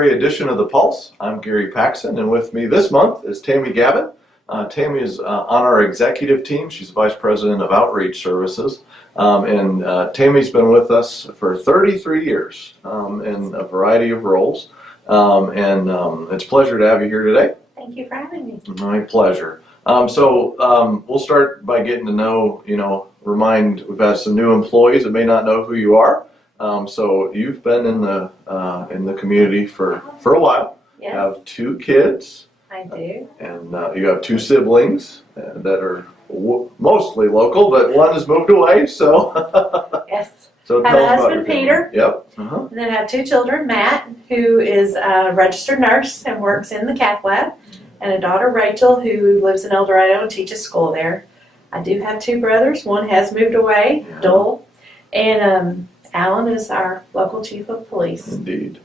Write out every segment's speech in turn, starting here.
February edition of The Pulse. I'm Gary Paxson, and with me this month is Tammy Gavin. Tammy is on our executive team. She's Vice President of Outreach Services. Tammy's been with us for 33 years in a variety of roles. It's a pleasure to have you here today. Thank you for having me. My pleasure. We'll start by getting to know, we've had some new employees that may not know who you are. So you've been in the community for a while. Yes. You have 2 kids. I do. And you have 2 siblings that are mostly local, but one has moved away. So Yes. So I have a husband, Peter. Yep. And then I have 2 children, Matt, who is a registered nurse and works in the cath lab, and a daughter, Rachel, who lives in El Dorado and teaches school there. I do have 2 brothers. One has moved away, Dole, and Alan is our local chief of police. Indeed.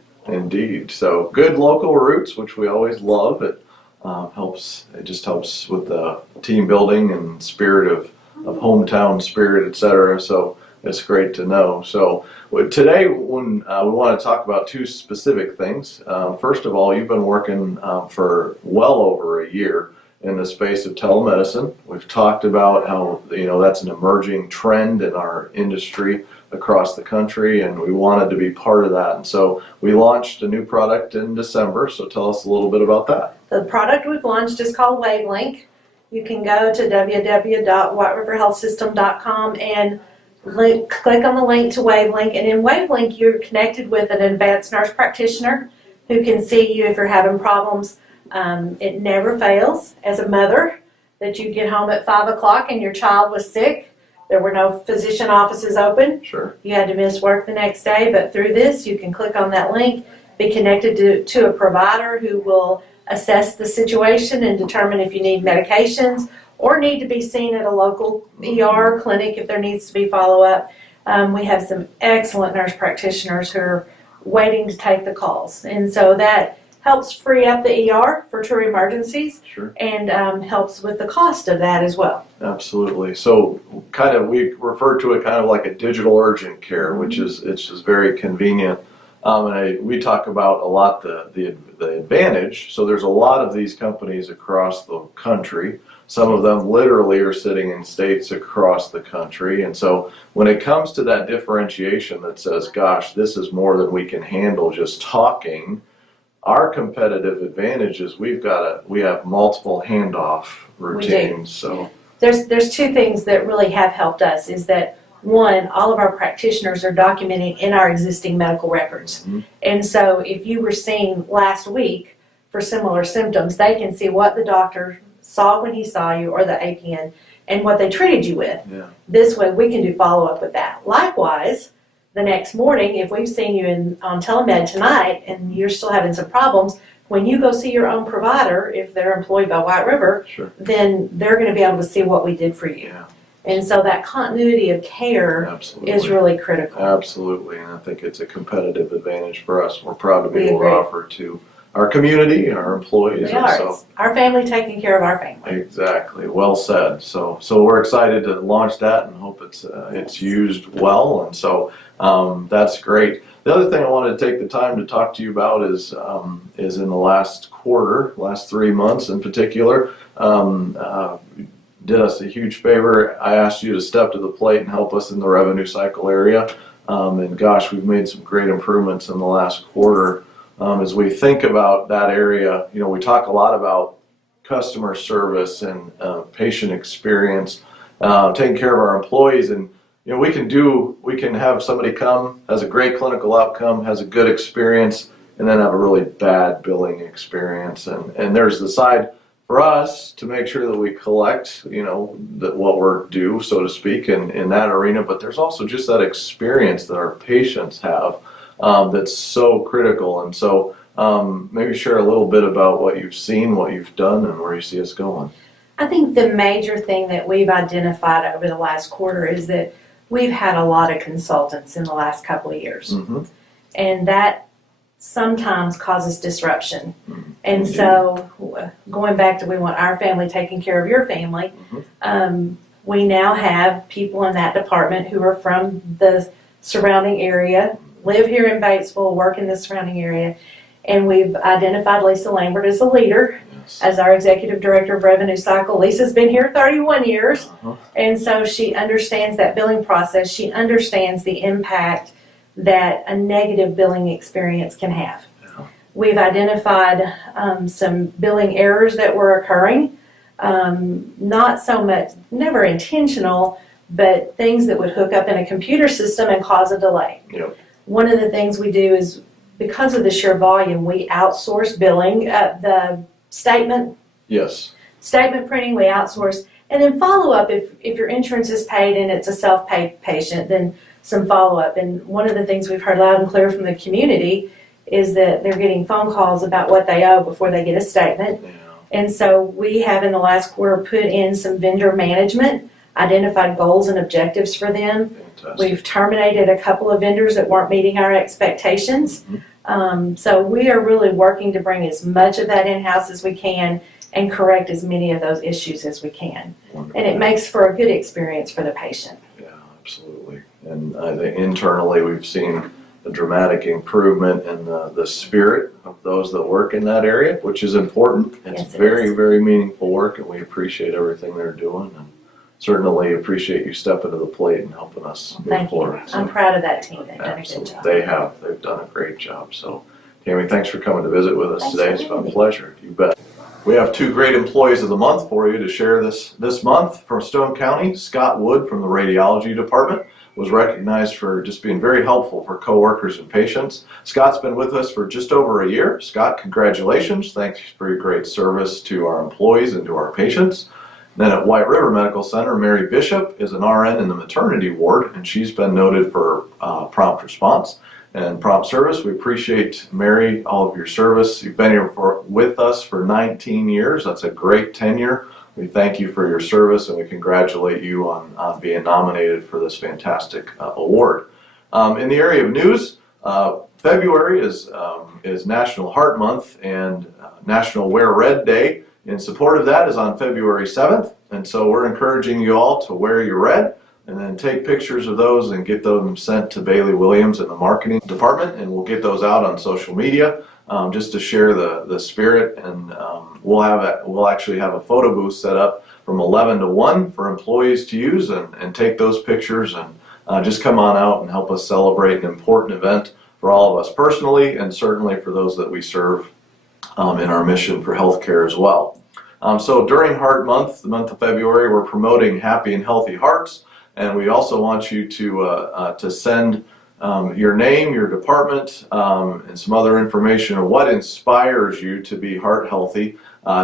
So good local roots, which we always love. It helps. It just helps with the team building and spirit of hometown spirit, etc. So it's great to know. So today, when we want to talk about 2 specific things. First of all, you've been working for well over a year in the space of telemedicine. We've talked about how that's an emerging trend in our industry across the country, and we wanted to be part of that. And so we launched a new product in December. So tell us a little bit about that. The product we've launched is called WaveLink. You can go to www.whiteriverhealthsystem.com and click on the link to WaveLink. And in WaveLink, you're connected with an advanced nurse practitioner who can see you if you're having problems. It never fails. As a mother, that you get home at 5 o'clock and your child was sick, there were no physician offices open. Sure. You had to miss work the next day, but through this, you can click on that link, be connected to a provider who will assess the situation and determine if you need medications or need to be seen at a local ER clinic if there needs to be follow-up. We have some excellent nurse practitioners who are waiting to take the calls, and so that helps free up the ER for true emergencies. Sure. And helps with the cost of that as well. Absolutely. So we refer to it kind of like a digital urgent care, which is, it's just very convenient. We talk about a lot the advantage. So there's a lot of these companies across the country. Some of them literally are sitting in states across the country. And so when it comes to that differentiation that says, gosh, this is more than we can handle just talking, our competitive advantage is we have multiple handoff routines. So there's 2 things that really have helped us is that, one, all of our practitioners are documenting in our existing medical records. Mm-hmm. And so if you were seen last week for similar symptoms, they can see what the doctor saw when he saw you, or the APN, and what they treated you with. Yeah. This way we can do follow-up with that. Likewise, the next morning, if we've seen you on telemed tonight and you're still having some problems, when you go see your own provider, if they're employed by White River, Sure. then they're going to be able to see what we did for you. Yeah. And so that continuity of care is really critical. Absolutely, and I think it's a competitive advantage for us. We're proud to be able agree. to offer to our community and our employees. We are. It's our family taking care of our family. Exactly. Well said. So we're excited to launch that and hope it's used well. And so that's great. The other thing I wanted to take the time to talk to you about is in the last quarter, last 3 months in particular, did us a huge favor. I asked you to step to the plate and help us in the revenue cycle area. And gosh, we've made some great improvements in the last quarter. As we think about that area, we talk a lot about customer service and patient experience, taking care of our employees, and we can have somebody come, has a great clinical outcome, has a good experience, and then have a really bad billing experience. And there's the side for us to make sure that we collect, that what we're due, so to speak, in that arena. But there's also just that experience that our patients have. That's so critical. And so maybe share a little bit about what you've seen, what you've done, and where you see us going. I think the major thing that we've identified over the last quarter is that we've had a lot of consultants in the last couple of years. Mm-hmm. And that sometimes causes disruption. Mm-hmm. And so going back to we want our family taking care of your family, we now have people in that department who are from the surrounding area, live here in Batesville, work in the surrounding area, And we've identified Lisa Lambert as a leader, as our Executive Director of Revenue Cycle. Lisa's been here 31 years, and so she understands that billing process. She understands the impact that a negative billing experience can have. We've identified some billing errors that were occurring, not so much, never intentional, but things that would hook up in a computer system and cause a delay. Yep. One of the things we do is, because of the sheer volume, we outsource billing, the statement printing we outsource, and then follow-up if your insurance is paid and it's a self-paid patient, then some follow-up. And one of the things we've heard loud and clear from the community is that they're getting phone calls about what they owe before they get a statement. Yeah. And so we have in the last quarter put in some vendor management, identified goals and objectives for them. Fantastic. We've terminated a couple of vendors that weren't meeting our expectations. So we are really working to bring as much of that in-house as we can and correct as many of those issues as we can. Wonderful. And it makes for a good experience for the patient. Yeah, absolutely. And I think internally we've seen a dramatic improvement in the spirit of those that work in that area, which is important. It's Yes, it very, is. very meaningful work, and we appreciate everything they're doing, and certainly appreciate you stepping to the plate and helping us move Thank you. forward. So, I'm proud of that team. They've done a good absolutely. job. They have. They've done a great job. So, Tammy, thanks for coming to visit with us Thanks today. for It's been a having me. pleasure. You bet. We have two great employees of the month for you to share this month. From Stone County, Scott Wood from the radiology department was recognized for just being very helpful for coworkers and patients. Scott's been with us for just over a year. Scott, congratulations. Thanks for your great service to our employees and to our patients. Then at White River Medical Center, Mary Bishop is an RN in the maternity ward, and she's been noted for prompt response and prompt service. We appreciate, Mary, all of your service. You've been here with us for 19 years. That's a great tenure. We thank you for your service, and we congratulate you on being nominated for this fantastic award. In the area of news, February is National Heart Month and National Wear Red Day. In support of that is on February 7th, and so we're encouraging you all to wear your red and then take pictures of those and get them sent to Bailey Williams in the marketing department, and we'll get those out on social media just to share the spirit. And we'll actually have a photo booth set up from 11 to 1 for employees to use and take those pictures, and just come on out and help us celebrate an important event for all of us personally, and certainly for those that we serve in our mission for healthcare as well. So during Heart Month, the month of February, we're promoting happy and healthy hearts, and we also want you to send your name, your department, and some other information on what inspires you to be heart healthy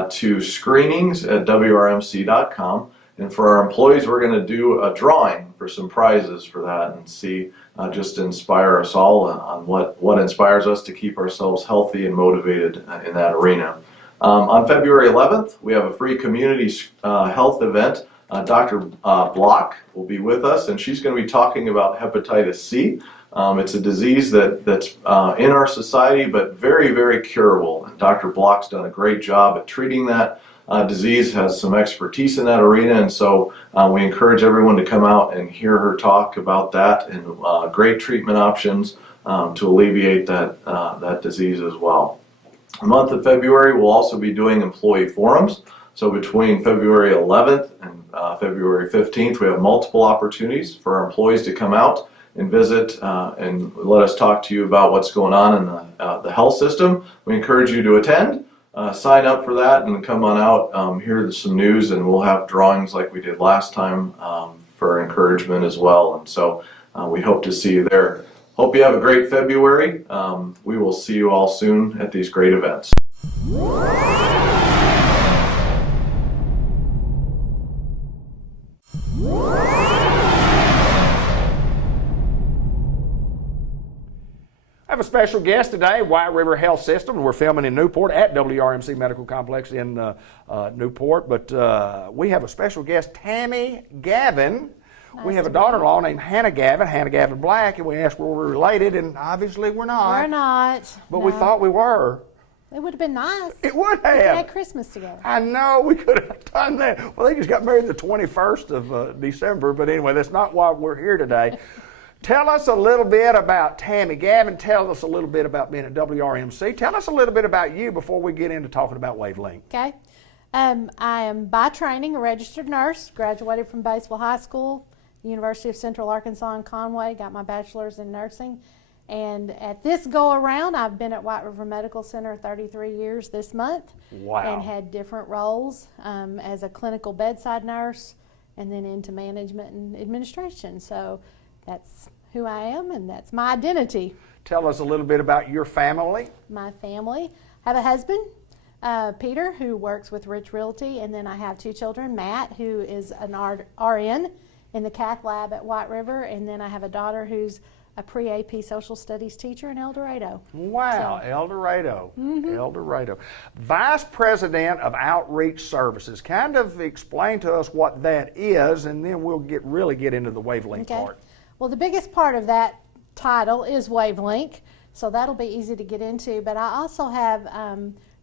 to screenings@wrmc.com. And for our employees, we're going to do a drawing for some prizes for that, and see just inspire us all on what inspires us to keep ourselves healthy and motivated in that arena. On February 11th, we have a free community health event. Dr. Block will be with us, and she's going to be talking about hepatitis C. It's a disease that's in our society, but very, very curable. And Dr. Block's done a great job at treating that disease, has some expertise in that arena, and so we encourage everyone to come out and hear her talk about that and great treatment options to alleviate that disease as well. The month of February, we'll also be doing employee forums. So between February 11th and February 15th, we have multiple opportunities for our employees to come out and visit and let us talk to you about what's going on in the health system. We encourage you to attend, sign up for that, and come on out, hear some news, and we'll have drawings like we did last time for encouragement as well. And so we hope to see you there. Hope you have a great February. We will see you all soon at these great events. I have a special guest today, White River Health System. We're filming in Newport at WRMC Medical Complex in Newport, but we have a special guest, Tammy Gavin. We have a daughter-in-law named Hannah Gavin Black, and we asked were we related, and obviously we're not. We're not. But no. we thought we were. It would have been nice. It would We could have. have Christmas together. I know, we could have done that. Well, they just got married the 21st of December, but anyway, that's not why we're here today. Tell us a little bit about Tammy. Gavin, tell us a little bit about being at WRMC. Tell us a little bit about you before we get into talking about Wavelength. Okay. I am by training a registered nurse, graduated from Batesville High School, University of Central Arkansas in Conway, got my bachelor's in nursing. And at this go around, I've been at White River Medical Center 33 years this month. Wow. And had different roles as a clinical bedside nurse and then into management and administration. So that's who I am and that's my identity. Tell us a little bit about your family. My family. I have a husband, Peter, who works with Rich Realty, and then I have two children, Matt, who is an RN in the cath lab at White River, and then I have a daughter who's a pre-AP social studies teacher in El Dorado. Wow, So, El Dorado. El Dorado. Vice President of Outreach Services. Kind of explain to us what that is, and then we'll really get into the Wavelength part. Well, the biggest part of that title is Wavelength, so that'll be easy to get into, but I also have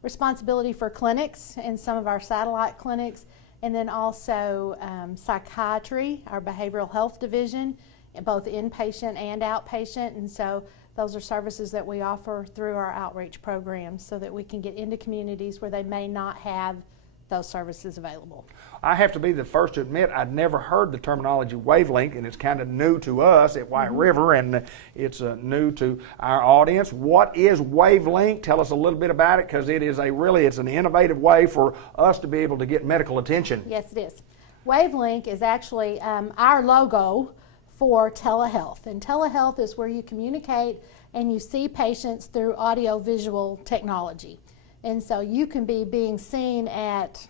responsibility for clinics and some of our satellite clinics, and then also psychiatry, our behavioral health division, both inpatient and outpatient, and so those are services that we offer through our outreach programs so that we can get into communities where they may not have those services available. I have to be the first to admit I'd never heard the terminology Wavelength, and it's kind of new to us at White River, and it's new to our audience. What is Wavelength? Tell us a little bit about it, because it is it's an innovative way for us to be able to get medical attention. Yes, it is. Wavelength is actually our logo for telehealth, and telehealth is where you communicate and you see patients through audio-visual technology. And so you can be being seen at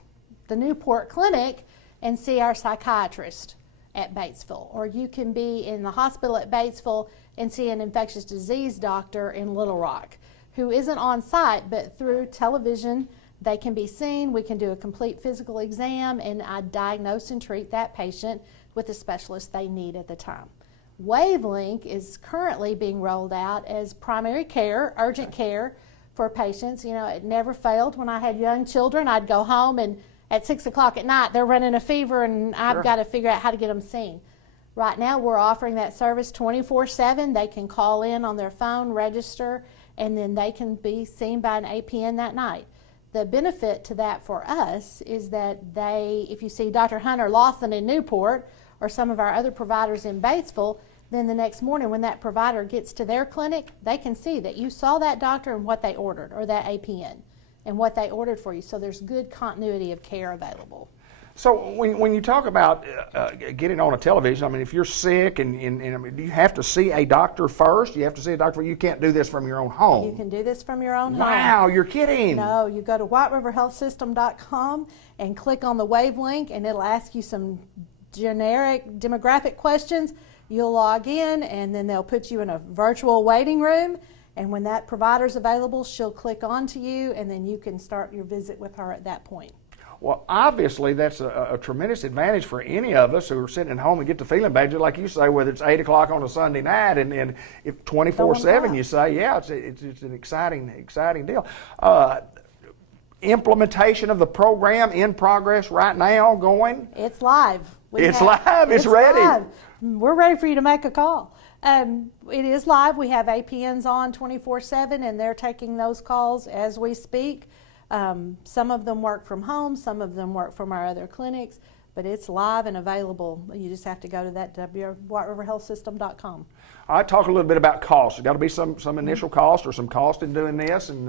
the Newport clinic and see our psychiatrist at Batesville, or you can be in the hospital at Batesville and see an infectious disease doctor in Little Rock who isn't on site, but through television they can be seen. We can do a complete physical exam, and I diagnose and treat that patient with the specialist they need at the time. Wavelength is currently being rolled out as primary care, urgent care for patients. You know, it never failed. When I had young children, I'd go home and at 6 o'clock at night, they're running a fever, and I've got to figure out how to get them seen. Right now, we're offering that service 24/7. They can call in on their phone, register, and then they can be seen by an APN that night. The benefit to that for us is that if you see Dr. Hunter Lawson in Newport or some of our other providers in Batesville, then the next morning when that provider gets to their clinic, they can see that you saw that doctor and what they ordered, or that APN, and what they ordered for you. So there's good continuity of care available. So when you talk about getting on a television, I mean, if you're sick and I mean, do you have to see a doctor first? You have to see a doctor. You can't do this from your own home. You can do this from your own home. Wow, you're kidding. No, you go to whiteriverhealthsystem.com and click on the Wavelength, and it'll ask you some generic demographic questions. You'll log in, and then they'll put you in a virtual waiting room, and when that provider's available, she'll click onto you, and then you can start your visit with her at that point. Well, obviously, that's a tremendous advantage for any of us who are sitting at home and get the feeling bad, just like you say, whether it's 8 o'clock on a Sunday night, and if 24/7, you say, yeah, it's an exciting deal. Implementation of the program in progress right now, going? It's live. It's live. It's ready. Live. We're ready for you to make a call. It is live. We have APNs on 24/7, and they're taking those calls as we speak. Some of them work from home, some of them work from our other clinics, but it's live and available. You just have to go to that whiteriverhealthsystem.com. All right, talk a little bit about cost. There's got to be some initial cost or some cost in doing this, and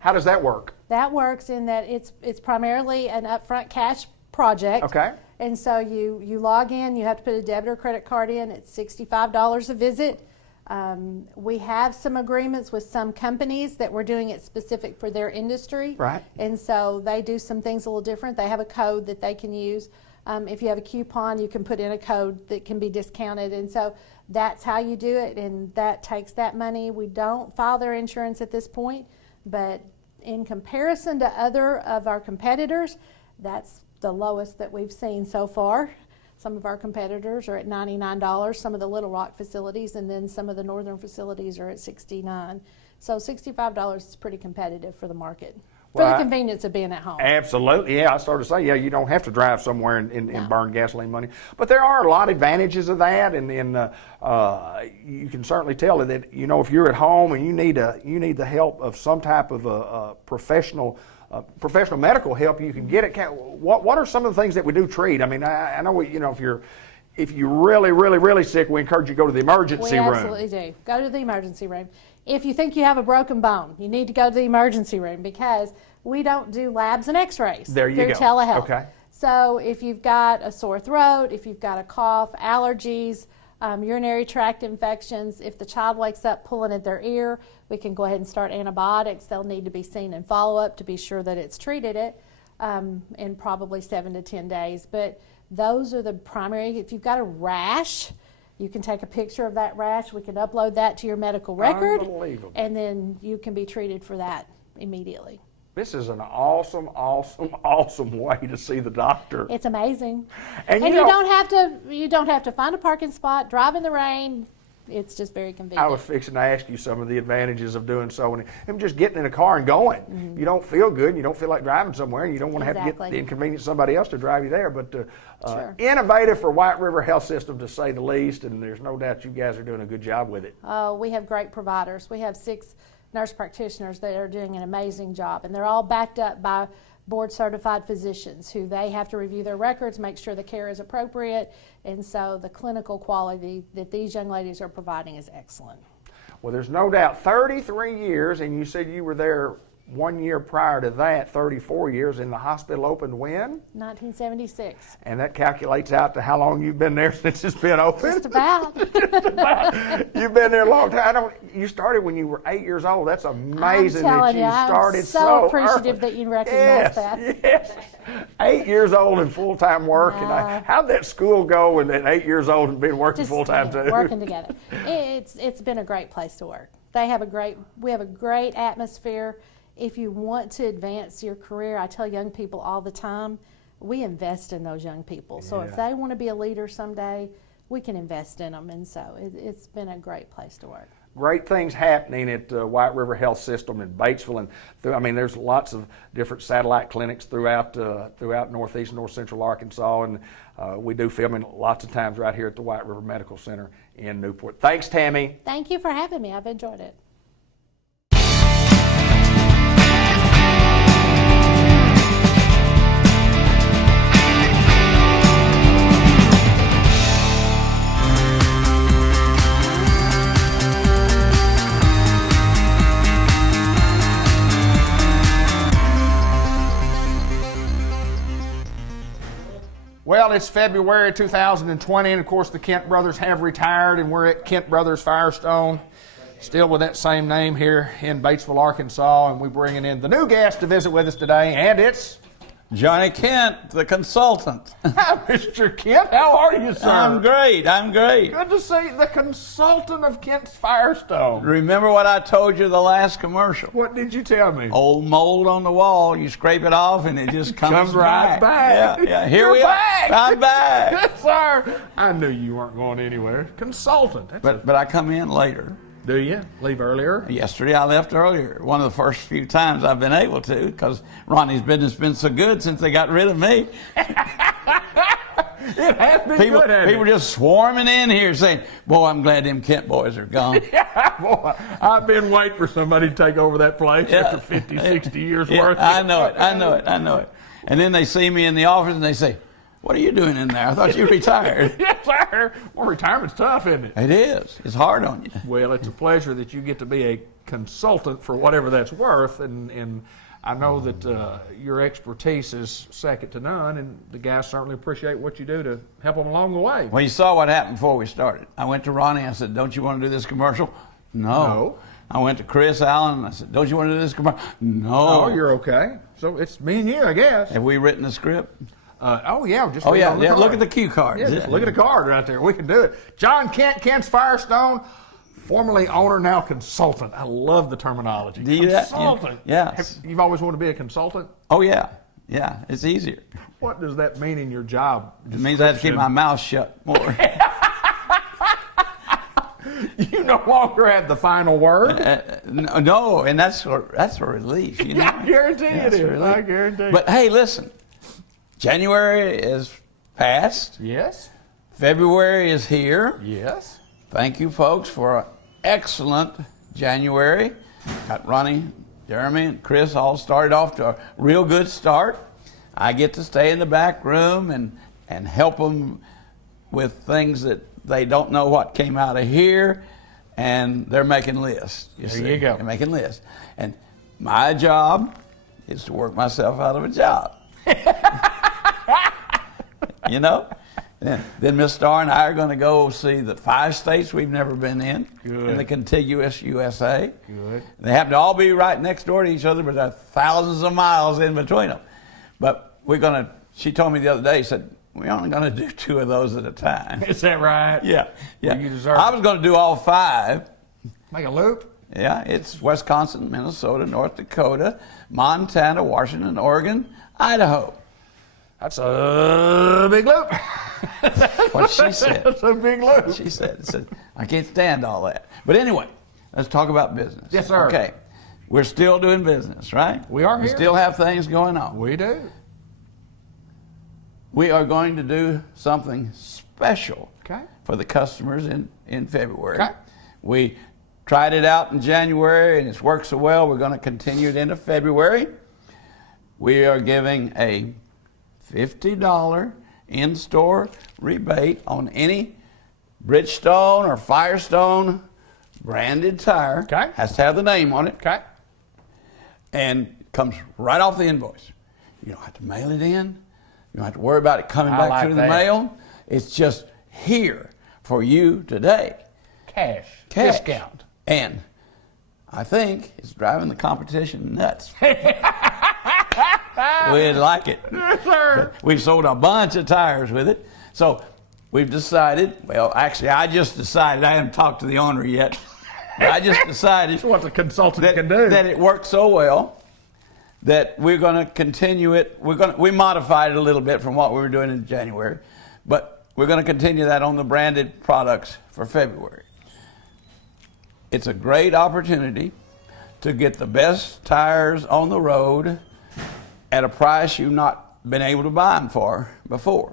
how does that work? That works in that it's primarily an upfront cash project. Okay. And so you log in, you have to put a debit or credit card in. It's $65 a visit. We have some agreements with some companies that we're doing it specific for their industry. Right. And so they do some things a little different. They have a code that they can use. If you have a coupon, you can put in a code that can be discounted. And so that's how you do it, and that takes that money. We don't file their insurance at this point, but in comparison to other of our competitors, that's the lowest that we've seen so far. Some of our competitors are at $99, some of the Little Rock facilities, and then some of the northern facilities are at $69. So $65 is pretty competitive for the market. for Well, the convenience of being at home. Absolutely, yeah. I started to say, yeah, you don't have to drive somewhere and burn gasoline money. But there are a lot of advantages of that, and you can certainly tell that, you know, if you're at home and you need the help of some type of professional medical help, you can get it. What are some of the things that we do treat? I mean, I know if you're really sick, we encourage you to go to the emergency room. We absolutely do. Go to the emergency room. If you think you have a broken bone, you need to go to the emergency room because we don't do labs and x-rays There you through go. telehealth. Okay. So if you've got a sore throat, if you've got a cough, allergies, urinary tract infections, if the child wakes up pulling at their ear, we can go ahead and start antibiotics. They'll need to be seen in follow-up to be sure that it's treated in probably 7 to 10 days. But those are the primary. If you've got a rash, you can take a picture of that rash. We can upload that to your medical record, Unbelievable. and then you can be treated for that immediately. This is an awesome way to see the doctor. It's amazing, And you don't have to find a parking spot, drive in the rain. It's just very convenient. I was fixing to ask you some of the advantages of doing so, and just getting in a car and going. Mm-hmm. You don't feel good, and you don't feel like driving somewhere, and you don't want to have to Exactly. get the inconvenience of somebody else to drive you there. But Sure. innovative for White River Health System, to say the least, and there's no doubt you guys are doing a good job with it. Oh, we have great providers. We have 6 nurse practitioners that are doing an amazing job, and they're all backed up by board certified physicians who they have to review their records, make sure the care is appropriate, and so the clinical quality that these young ladies are providing is excellent. Well, there's no doubt 33 years, and you said you were there 1 year prior to that, 34 years, and the hospital opened when? 1976. And that calculates out to how long you've been there since it's been open. Just about. You've been there a long time. You started when you were 8 years old. That's amazing I'm that telling you you, started I'm so appreciative early. that you recognize that. Yes. 8 years old and full-time work. And how'd that school go and at 8 years old and been working Just full-time too? working together. It's been a great place to work. We have a great atmosphere. If you want to advance your career, I tell young people all the time, we invest in those young people. So if they want to be a leader someday, we can invest in them. And so it's been a great place to work. Great things happening at White River Health System in Batesville, and there's lots of different satellite clinics throughout northeast and north central Arkansas, and we do filming lots of times right here at the White River Medical Center in Newport. Thanks, Tammy. Thank you for having me. I've enjoyed it. Well, it's February 2020, and of course the Kent brothers have retired, and we're at Kent Brothers Firestone, still with that same name here in Batesville, Arkansas, and we're bringing in the new guest to visit with us today, and it's Johnny Kent, the consultant. Hi, Mr. Kent. How are you, sir? I'm great. Good to see the consultant of Kent's Firestone. Remember what I told you the last commercial? What did you tell me? Old mold on the wall, you scrape it off and it just comes right back. Yeah. Here You're we back. are. I'm back. Yes, sir. I knew you weren't going anywhere. Consultant. But I come in later. Do you? Leave earlier? Yesterday I left earlier. One of the first few times I've been able to, because Ronnie's business has been so good since they got rid of me. It has been People good, hasn't people it? just swarming in here saying, boy, I'm glad them Kent boys are gone. Yeah, boy, I've been waiting for somebody to take over that place after 50, 60 years Yeah, worth. I know it. And then they see me in the office and they say, what are you doing in there? I thought you retired. Yes, sir. Well, retirement's tough, isn't it? It is. It's hard on you. Well, it's a pleasure that you get to be a consultant for whatever that's worth, and I know that your expertise is second to none, and the guys certainly appreciate what you do to help them along the way. Well, you saw what happened before we started. I went to Ronnie. I said, don't you want to do this commercial? No. I went to Chris Allen. I said, don't you want to do this commercial? No. Oh, you're okay. So it's me and you, I guess. Have we written the script? Just Oh, read yeah. on the card. Look at the cue card. Yeah, just look at the card right there. We can do it. John Kent, Kent's Firestone, formerly owner, now consultant. I love the terminology. Do you that? Consultant. Yeah. You've always wanted to be a consultant? Oh, yeah. Yeah, it's easier. What does that mean in your job? It means I have to keep my mouth shut more. You no longer have the final word. No, and that's a relief. You know? I guarantee it That's a is. relief. I guarantee. But hey, listen, January is past. Yes. February is here. Yes. Thank you, folks, for an excellent January. Got Ronnie, Jeremy, and Chris all started off to a real good start. I get to stay in the back room and help them with things that they don't know what came out of here, and they're making lists. There you go. They're making lists. And my job is to work myself out of a job. You know? Then Miss Starr and I are going to go see the 5 states we've never been in the contiguous USA. Good. They happen to all be right next door to each other, but there are thousands of miles in between them. But we're going to, she told me the other day, said, we're only going to do 2 of those at a time. Is that right? Yeah. Well, you deserve I it. was going to do all 5. Make a loop. Yeah, it's Wisconsin, Minnesota, North Dakota, Montana, Washington, Oregon, Idaho. That's a big loop. What she said. That's a big loop. She said, I can't stand all that. But anyway, let's talk about business. Yes, sir. Okay. We're still doing business, right? We are We here. still have things going on. We do. We are going to do something special Okay. for the customers in February. Okay. We tried it out in January and it's worked so well, we're going to continue it into February. We are giving a $50 in-store rebate on any Bridgestone or Firestone branded tire. Okay. Has to have the name on it. Okay. And comes right off the invoice. You don't have to mail it in. You don't have to worry about it coming back like through the that. mail. It's just here for you today. Cash. Cash. Discount. And I think it's driving the competition nuts. We'd like it. Yes, sir. We've sold a bunch of tires with it. So we've decided, well, actually, I just decided, I haven't talked to the owner yet, but I just decided That's what the consultant can do. that it worked so well that we're going to continue it. We modified it a little bit from what we were doing in January, but we're going to continue that on the branded products for February. It's a great opportunity to get the best tires on the road at a price you've not been able to buy them for before.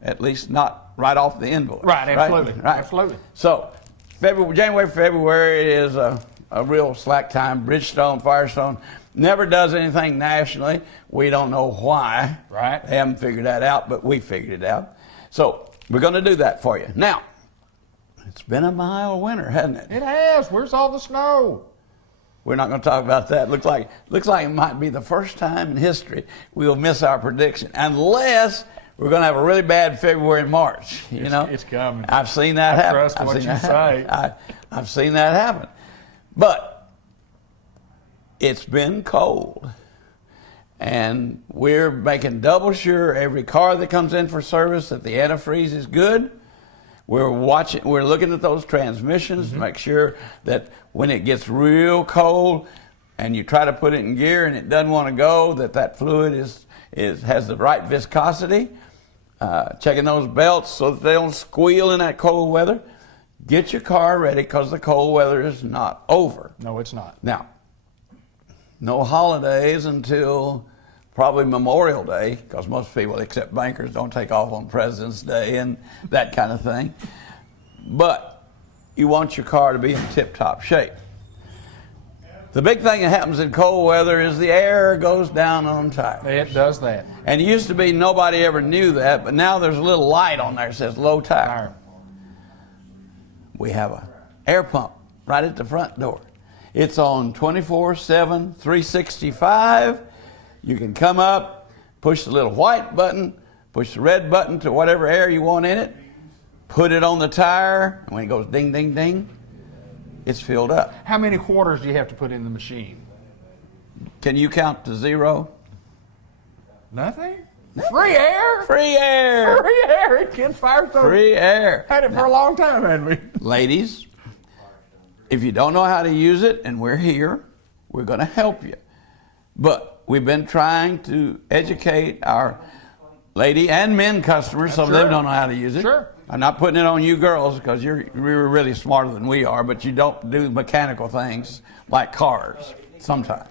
At least not right off the invoice. Right, absolutely. Right. Absolutely. So January, February is a real slack time. Bridgestone, Firestone never does anything nationally. We don't know why. Right. They haven't figured that out, but we figured it out. So we're going to do that for you. Now, it's been a mild winter, hasn't it? It has. Where's all the snow? We're not going to talk about that. Looks like it might be the first time in history we'll miss our prediction, unless we're going to have a really bad February and March. You know, it's coming. I've seen that happen. trust what you say. I've seen that happen, but it's been cold, and we're making double sure every car that comes in for service that the antifreeze is good. We're looking at those transmissions to make sure that when it gets real cold and you try to put it in gear and it doesn't want to go, that fluid has the right viscosity. Checking those belts so that they don't squeal in that cold weather. Get your car ready because the cold weather is not over. No, it's not. Now, no holidays until probably Memorial Day, because most people, except bankers, don't take off on President's Day and that kind of thing. But you want your car to be in tip-top shape. The big thing that happens in cold weather is the air goes down on tires. It does that. And it used to be nobody ever knew that, but now there's a little light on there that says low tire. We have an air pump right at the front door. It's on 24/7, 365. You can come up, push the little white button, push the red button to whatever air you want in it, put it on the tire, and when it goes ding, ding, ding, it's filled up. How many quarters do you have to put in the machine? Can you count to 0? Nothing? Free air? Free air! Free air at Ken's Firestone. Free air! Had it for a long time, hadn't we? Ladies, if you don't know how to use it, and we're here, we're going to help you. But we've been trying to educate our lady and men customers, some of them don't know how to use it. Sure. I'm not putting it on you girls because you're really smarter than we are, but you don't do mechanical things like cars sometimes.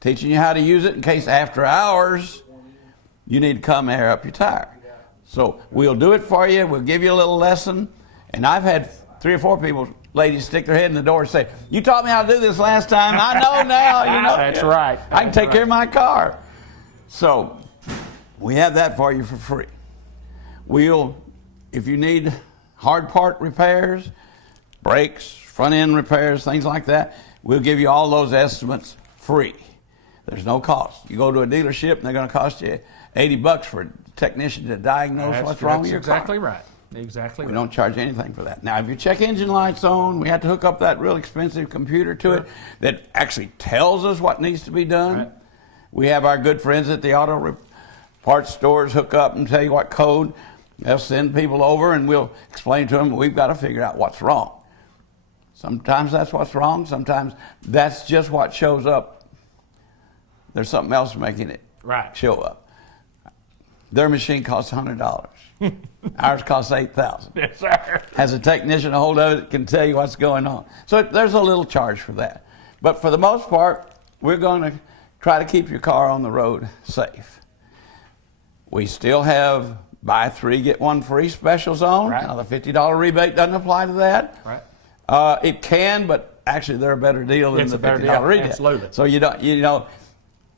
Teaching you how to use it in case after hours you need to come air up your tire. So we'll do it for you. We'll give you a little lesson. And I've had 3 or 4 people, ladies, stick their head in the door and say, "You taught me how to do this last time. I know now." You know, That's right. I can take care of my car. So we have that for you for free. If you need hard part repairs, brakes, front end repairs, things like that, we'll give you all those estimates free. There's no cost. You go to a dealership and they're going to cost you $80 for a technician to diagnose what's wrong with your car. Exactly right. Exactly We right. don't charge anything for that. Now, if your check engine light's on, we have to hook up that real expensive computer to it that actually tells us what needs to be done. Right. We have our good friends at the auto parts stores hook up and tell you what code. They'll send people over and we'll explain to them we've got to figure out what's wrong. Sometimes that's what's wrong. Sometimes that's just what shows up. There's something else making it show up. Their machine costs $100. Ours costs $8,000. Yes, sir. Has a technician a hold of it that can tell you what's going on. So there's a little charge for that. But for the most part, we're going to try to keep your car on the road safe. We still have buy 3, get 1 free specials on. Right. Now, the $50 rebate doesn't apply to that. Right. It can, but actually they're a better deal than It's the a better $50 deal, rebate. absolutely. So you know,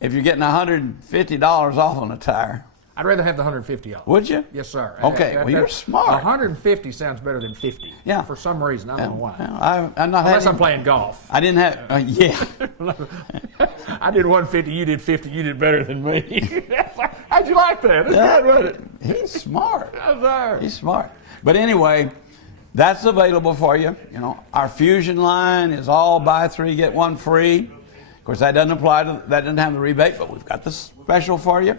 if you're getting $150 off on a tire, I'd rather have the 150 off. would you? Yes, sir. Okay, well, you're smart. 150 sounds better than 50. Yeah. For some reason, I don't know why. Well, I'm not Unless having, I'm playing golf. I didn't have, yeah. I did 150, you did 50, you did better than me. How'd you like that? That's good, wasn't it? He's smart. Yes, sir. He's smart. But anyway, that's available for you. You know, our Fusion line is all buy 3, get 1 free. Of course, that doesn't apply to, that doesn't have the rebate, but we've got the special for you.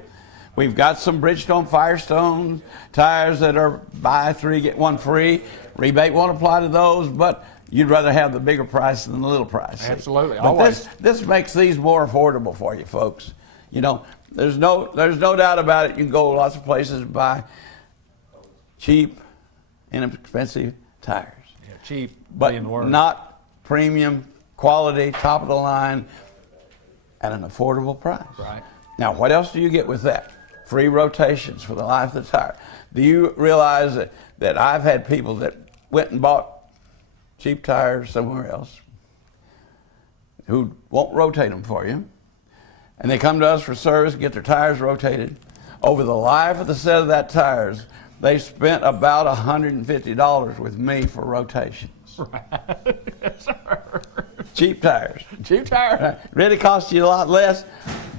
We've got some Bridgestone Firestone tires that are buy 3, get 1 free. Rebate won't apply to those, but you'd rather have the bigger price than the little price. Absolutely, But always. this makes these more affordable for you folks. You know, there's no doubt about it. You can go lots of places and buy cheap, inexpensive tires. Yeah, cheap, But being the word. not premium, quality, top of the line at an affordable price. Right. Now, what else do you get with that? Free rotations for the life of the tire. Do you realize that I've had people that went and bought cheap tires somewhere else who won't rotate them for you, and they come to us for service, get their tires rotated. Over the life of the set of that tires, they spent about $150 with me for rotations. Yes, sir. Cheap tires. Cheap tire. Really cost you a lot less.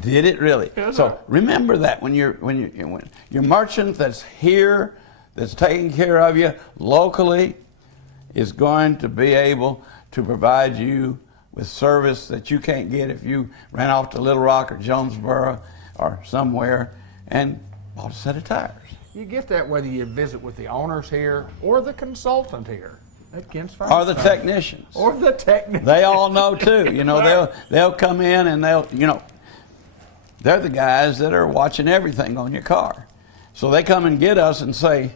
Did it really? Yes, So sir. remember that when your merchant that's here, that's taking care of you locally, is going to be able to provide you with service that you can't get if you ran off to Little Rock or Jonesboro or somewhere and bought a set of tires. You get that whether you visit with the owners here or the consultant here at Kent's Fire. Or the technicians. Or the technician. They all know too. You know, they'll come in and they're the guys that are watching everything on your car. So they come and get us and say,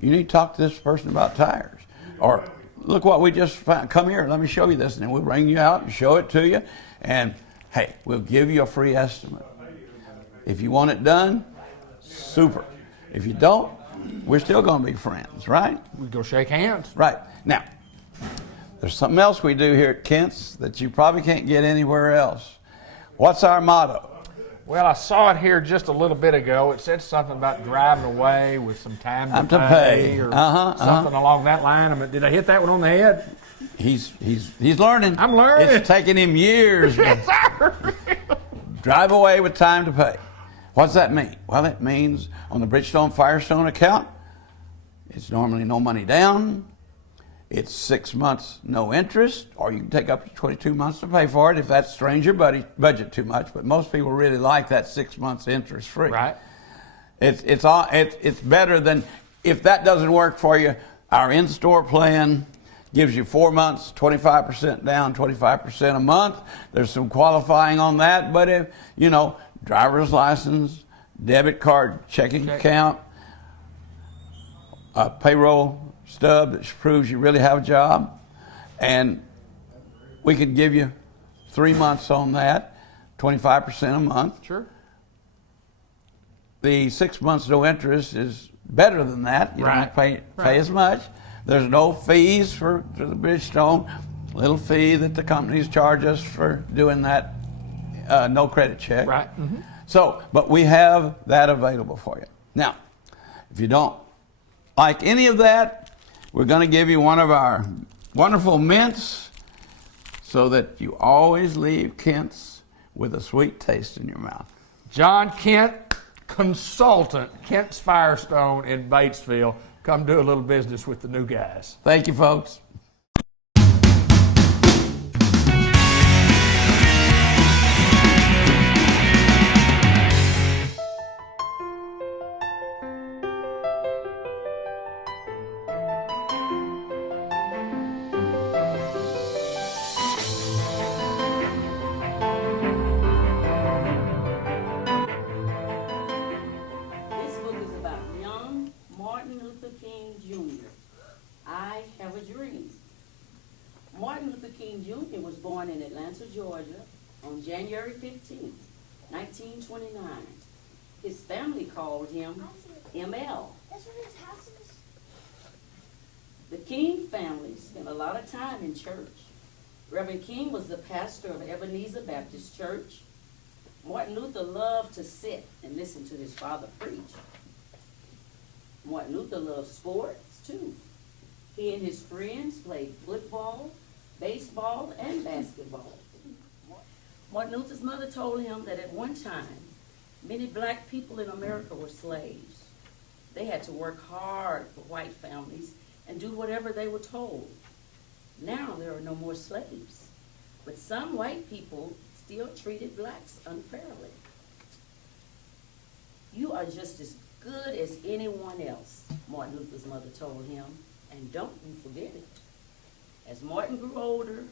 you need to talk to this person about tires. Or look what we just found. Come here, let me show you this. And then we'll bring you out and show it to you. And hey, we'll give you a free estimate. If you want it done, super. If you don't, we're still going to be friends, right? We go shake hands. Right. Now, there's something else we do here at Kent's that you probably can't get anywhere else. What's our motto? Well, I saw it here just a little bit ago. It said something about driving away with some time to pay or something along that line. I mean, did I hit that one on the head? He's learning. I'm learning. It's taking him years. Yes, sir. Drive away with time to pay. What's that mean? Well, it means on the Bridgestone Firestone account, it's normally no money down. It's 6 months, no interest, or you can take up to 22 months to pay for it if that strains your budget too much. But most people really like that 6 months interest free. Right. It's better than, if that doesn't work for you, our in-store plan gives you 4 months, 25% down, 25% a month. There's some qualifying on that, but if, driver's license, debit card, checking account, a payroll stub that proves you really have a job, and we could give you 3 months on that, 25% a month. Sure. The 6 months no interest is better than that. You don't have to pay Right. as much. There's no fees for the Bridgestone. Little fee that the companies charge us for doing that no credit check. Right. So, but we have that available for you. Now, if you don't like any of that, we're going to give you one of our wonderful mints so that you always leave Kent's with a sweet taste in your mouth. John Kent, consultant, Kent's Firestone in Batesville. Come do a little business with the new guys. Thank you, folks. This book is about young Martin Luther King Jr. I Have a Dream. Martin Luther King Jr. was born in Atlanta, Georgia on January 15, 1929. His family called him ML. The King family spent a lot of time in church. Reverend King was the pastor of Ebenezer Baptist Church. Martin Luther loved to sit and listen to his father preach. Martin Luther loved sports too. He and his friends played football, baseball, and basketball. Martin Luther's mother told him that at one time, many black people in America were slaves. They had to work hard for white families and do whatever they were told. Now there are no more slaves, but some white people still treated blacks unfairly. You are just as good as anyone else, Martin Luther's mother told him, and don't you forget it. As Martin grew older,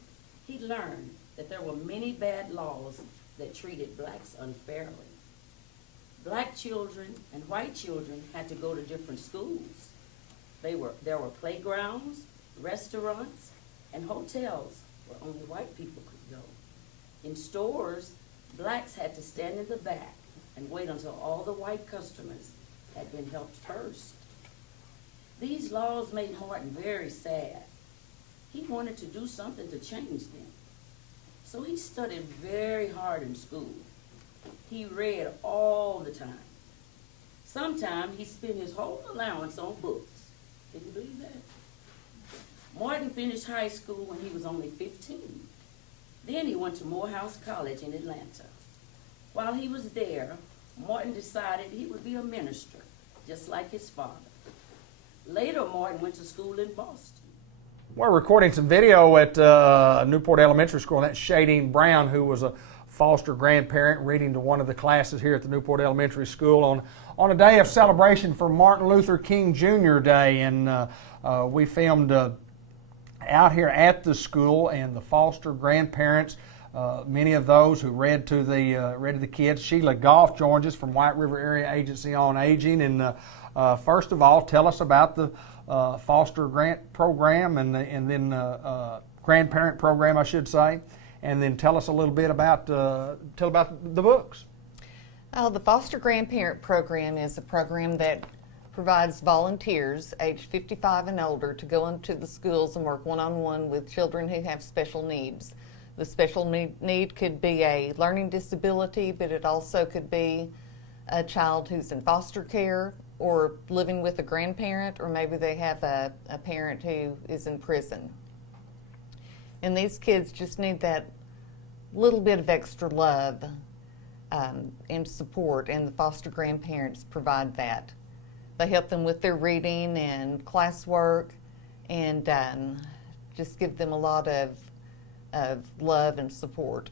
he learned that there were many bad laws that treated blacks unfairly. Black children and white children had to go to different schools. There were playgrounds, restaurants, and hotels where only white people could go. In stores, blacks had to stand in the back and wait until all the white customers had been helped first. These laws made Martin very sad. He wanted to do something to change them. So he studied very hard in school. He read all the time. Sometimes he spent his whole allowance on books. Can you believe that? Martin finished high school when he was only 15. Then he went to Morehouse College in Atlanta. While he was there, Martin decided he would be a minister, just like his father. Later, Martin went to school in Boston. We're recording some video at Newport Elementary School, and that's Shadeen Brown, who was a foster grandparent reading to one of the classes here at the Newport Elementary School on a day of celebration for Martin Luther King Jr. Day. And we filmed out here at the school, and the foster grandparents, many of those who read to the kids. Sheila Goff joins us from White River Area Agency on Aging. And first of all, tell us about the foster grant program and then grandparent program, I should say. And then tell us a little bit about the books. The Foster Grandparent Program is a program that provides volunteers aged 55 and older to go into the schools and work one-on-one with children who have special needs. The special need could be a learning disability, but it also could be a child who's in foster care or living with a grandparent, or maybe they have a parent who is in prison. And these kids just need that little bit of extra love and support, and the foster grandparents provide that. They help them with their reading and classwork, and just give them a lot of love and support.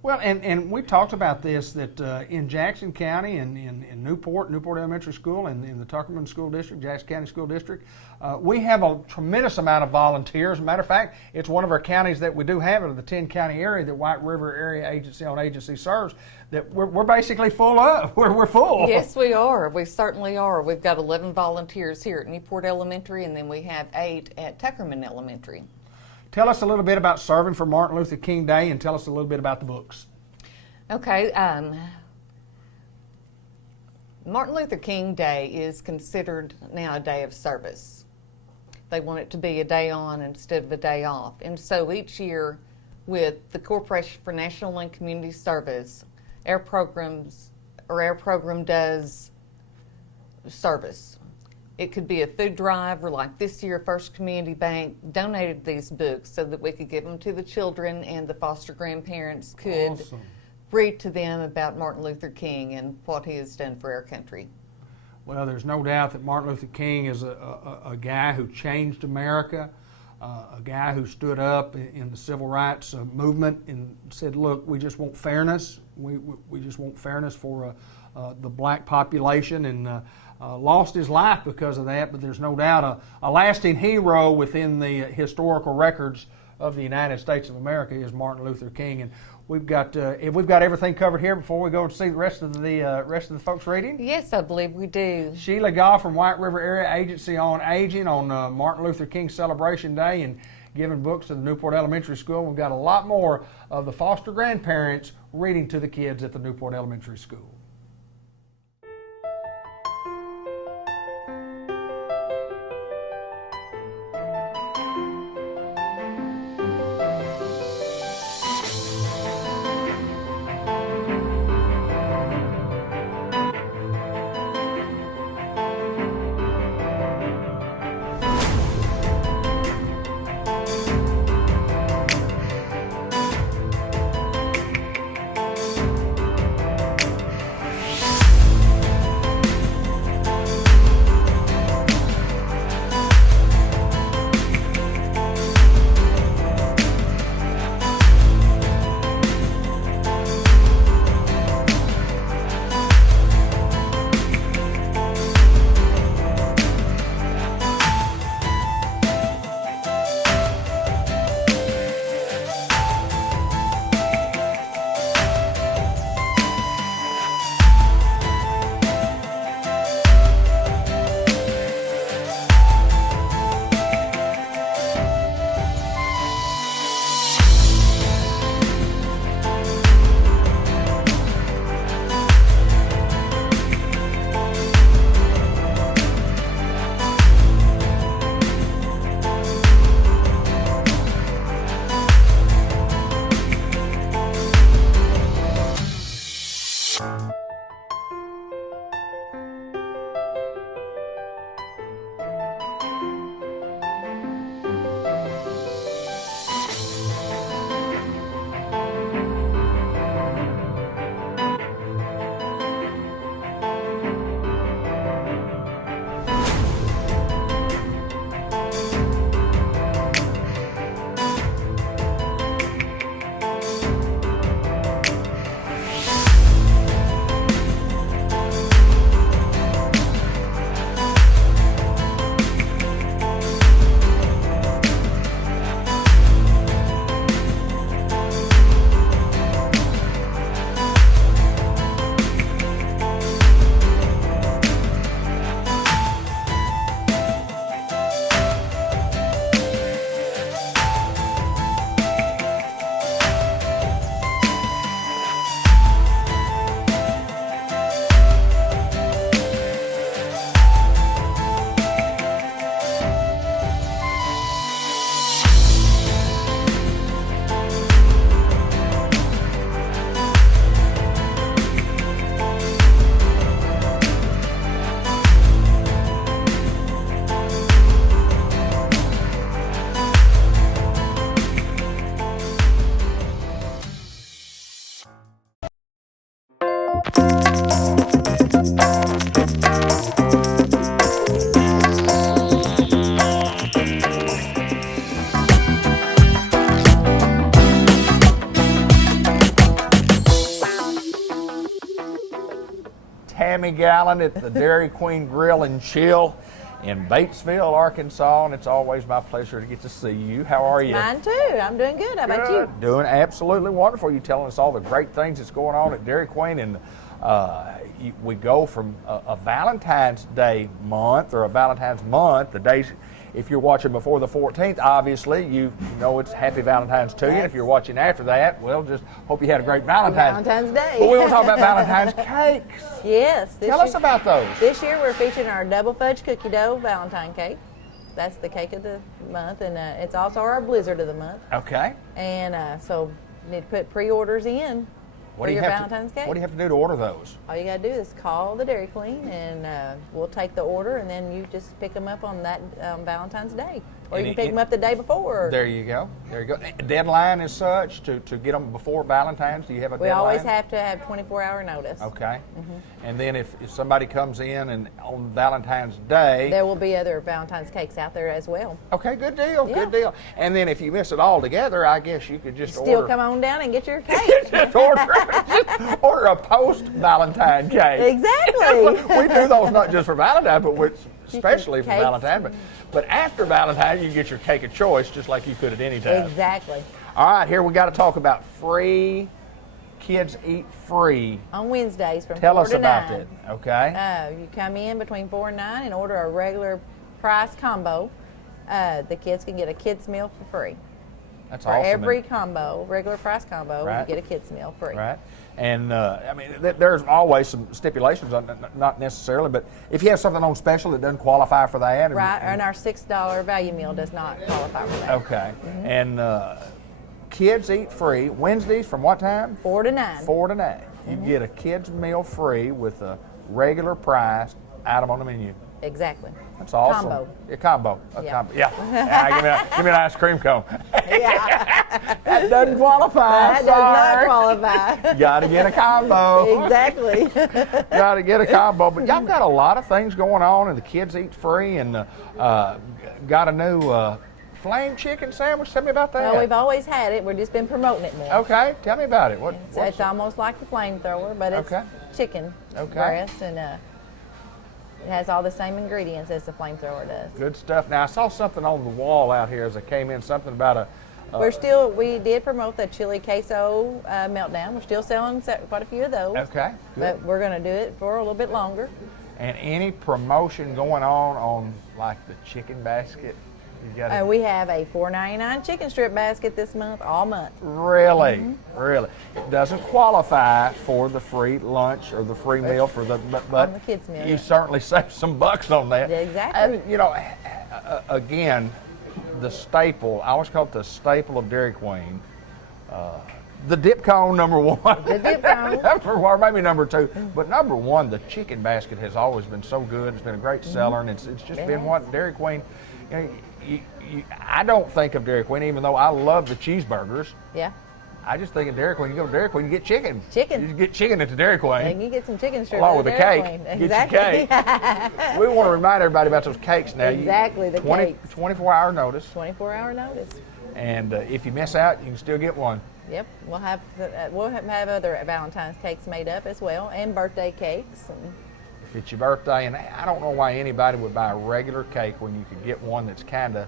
Well, and we talked about this, that in Jackson County and in Newport Elementary School, and in the Tuckerman School District, Jackson County School District, we have a tremendous amount of volunteers. As a matter of fact, it's one of our counties that we do have in the 10-county area that White River Area Agency serves, that we're basically full of. We're full. Yes, we are. We certainly are. We've got 11 volunteers here at Newport Elementary, and then we have 8 at Tuckerman Elementary. Tell us a little bit about serving for Martin Luther King Day, and tell us a little bit about the books. Okay. Martin Luther King Day is considered now a day of service. They want it to be a day on instead of a day off. And so each year with the Corporation for National and Community Service, our program does service. It could be a food drive, or like this year, First Community Bank donated these books so that we could give them to the children and the foster grandparents could Awesome. read to them about Martin Luther King and what he has done for our country. Well, there's no doubt that Martin Luther King is a guy who changed America, a guy who stood up in the civil rights movement and said, look, we just want fairness. We just want fairness for the black population, and lost his life because of that. But there's no doubt a lasting hero within the historical records of the United States of America is Martin Luther King. And we've got everything covered here before we go and see the rest of the folks reading. Yes, I believe we do. Sheila Goff from White River Area Agency on Aging on Martin Luther King Celebration Day and giving books to the Newport Elementary School. We've got a lot more of the foster grandparents reading to the kids at the Newport Elementary School. Tammy Gallen at the Dairy Queen Grill and Chill in Batesville, Arkansas, and it's always my pleasure to get to see you. How are you? Mine too. I'm doing good. How about you? Doing absolutely wonderful. You telling us all the great things that's going on at Dairy Queen, and we go from a Valentine's Day month or a Valentine's month, the days. If you're watching before the 14th, obviously, you know it's Happy Valentine's to you. And if you're watching after that, well, just hope you had a great Valentine's Day. But we want to talk about Valentine's cakes. Yes. Tell us about those. This year we're featuring our double fudge cookie dough Valentine cake. That's the cake of the month, and it's also our blizzard of the month. Okay. And so you need to put pre-orders in for your Valentine's cake. What do you have to do to order those? All you got to do is call the Dairy Queen, and we'll take the order, and then you just pick them up on that Valentine's Day. Or you can pick them up the day before. There you go. There you go. Deadline is such to get them before Valentine's. Do you have a deadline? We always have to have 24-hour notice. Okay. And then if somebody comes in and on Valentine's Day, there will be other Valentine's cakes out there as well. Okay, good deal, Yeah. good deal. And then if you miss it all together, I guess you could just Still order. come on down and get your cake. just order a post-Valentine cake. Exactly. We do those not just for Valentine, but especially for cakes. Valentine. But after Valentine, you get your cake of choice, just like you could at any time. Exactly. All right, here we got to talk about free. Kids eat free. On Wednesdays from Tell 4 us to about 9. it. Okay. You come in between 4 and 9 and order a regular price combo. The kids can get a kids meal for free. That's For awesome. every combo, regular price combo, Right. you get a kids meal free. Right. And I mean, there's always some stipulations on not necessarily, but if you have something on special that doesn't qualify for that. Right, and our $6 value meal does not qualify for that. Okay. And kids eat free Wednesdays from what time? 4 to 9. 4 to 9. You get a kids meal free with a regular priced item on the menu. Exactly. That's awesome. Combo. A combo. A Yeah. combo. Yeah. Give me an ice cream cone. Yeah. That doesn't qualify. That does not qualify. Got to get a combo. Exactly. Got to get a combo. But y'all got a lot of things going on, and the kids eat free, and got a new flame chicken sandwich. Tell me about that. Well, we've always had it. We've just been promoting it more. Okay, tell me about it. It's almost like the flamethrower, but it's Okay. chicken breast, and it has all the same ingredients as the flamethrower does. Good stuff. Now I saw something on the wall out here as I came in. Something about We did promote the chili queso meltdown. We're still selling quite a few of those. Okay, good. But we're going to do it for a little bit longer. And any promotion going on like the chicken basket? You got We have a $4.99 chicken strip basket this month, all month. Really, really. It doesn't qualify for the free lunch or the free meal for the, but On the kids' meal, you yeah. certainly save some bucks on that. Yeah, exactly. And you know, again, the staple. I always call it the staple of Dairy Queen. The dip cone, number one. The dip cone. Or maybe number two. But number one, the chicken basket has always been so good. It's been a great seller, and it's just been what Dairy Queen. You know, I don't think of Dairy Queen, even though I love the cheeseburgers. Yeah. I just think of Dairy Queen. You go to Dairy Queen, you get chicken. Chicken. You get chicken at the Dairy Queen. And you get some chicken strips. Along at with a Dairy cake. Queen. Get your Exactly. cake. We want to remind everybody about those cakes now. Exactly, the cakes. 24-hour notice. 24-hour notice. And if you miss out, you can still get one. Yep. We'll have other Valentine's cakes made up as well, and birthday cakes. And If it's your birthday, and I don't know why anybody would buy a regular cake when you could get one that's kind of.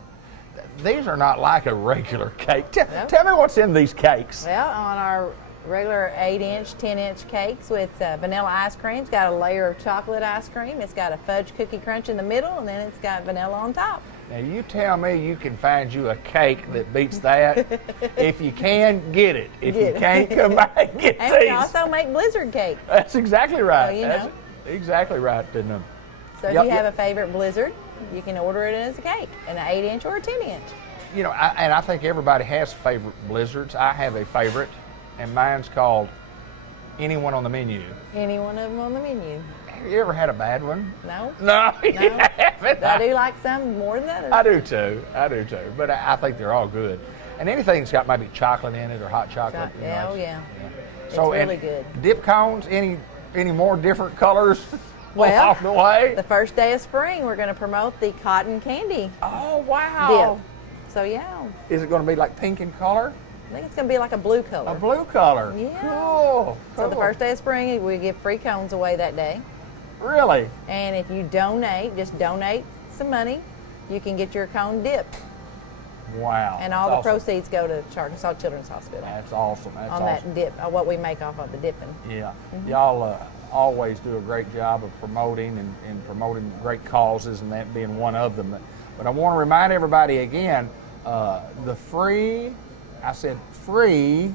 These are not like a regular cake. Tell me what's in these cakes. well, on our regular 8-inch, 10-inch cakes with vanilla ice cream, it's got a layer of chocolate ice cream. It's got a fudge cookie crunch in the middle, and then it's got vanilla on top. Now you tell me you can find you a cake that beats that. If you can, get it. If you can't, come back and get And we these. also make blizzard cake. That's exactly right. So you That's know. exactly right. So if you have a favorite blizzard, you can order it as a cake, an 8-inch or a 10-inch. You know, and I think everybody has favorite blizzards. I have a favorite, and mine's called Any One on the Menu. Any one of them on the menu. Have you ever had a bad one? No? No, you haven't. I do like some more than others. I do too. But I think they're all good. And anything that's got maybe chocolate in it or hot chocolate. you know, Yeah, oh it's- yeah. It's So, really and good. Dip cones, any more different colors Well, along the way? The first day of spring, we're going to promote the cotton candy Oh, wow. dip. So yeah, Is it going to be like pink in color? I think it's going to be like a blue color. A blue color. Yeah. Cool. So the Cool. first day of spring, we give free cones away that day. Really? And if you donate, just donate some money, you can get your cone dipped. Wow. And that's all the awesome. proceeds go to Arkansas Children's Hospital That's awesome. That's on awesome. that dip, what we make off of the dipping. Yeah. Y'all always do a great job of promoting and promoting great causes, and that being one of them. But I want to remind everybody again, the free, I said free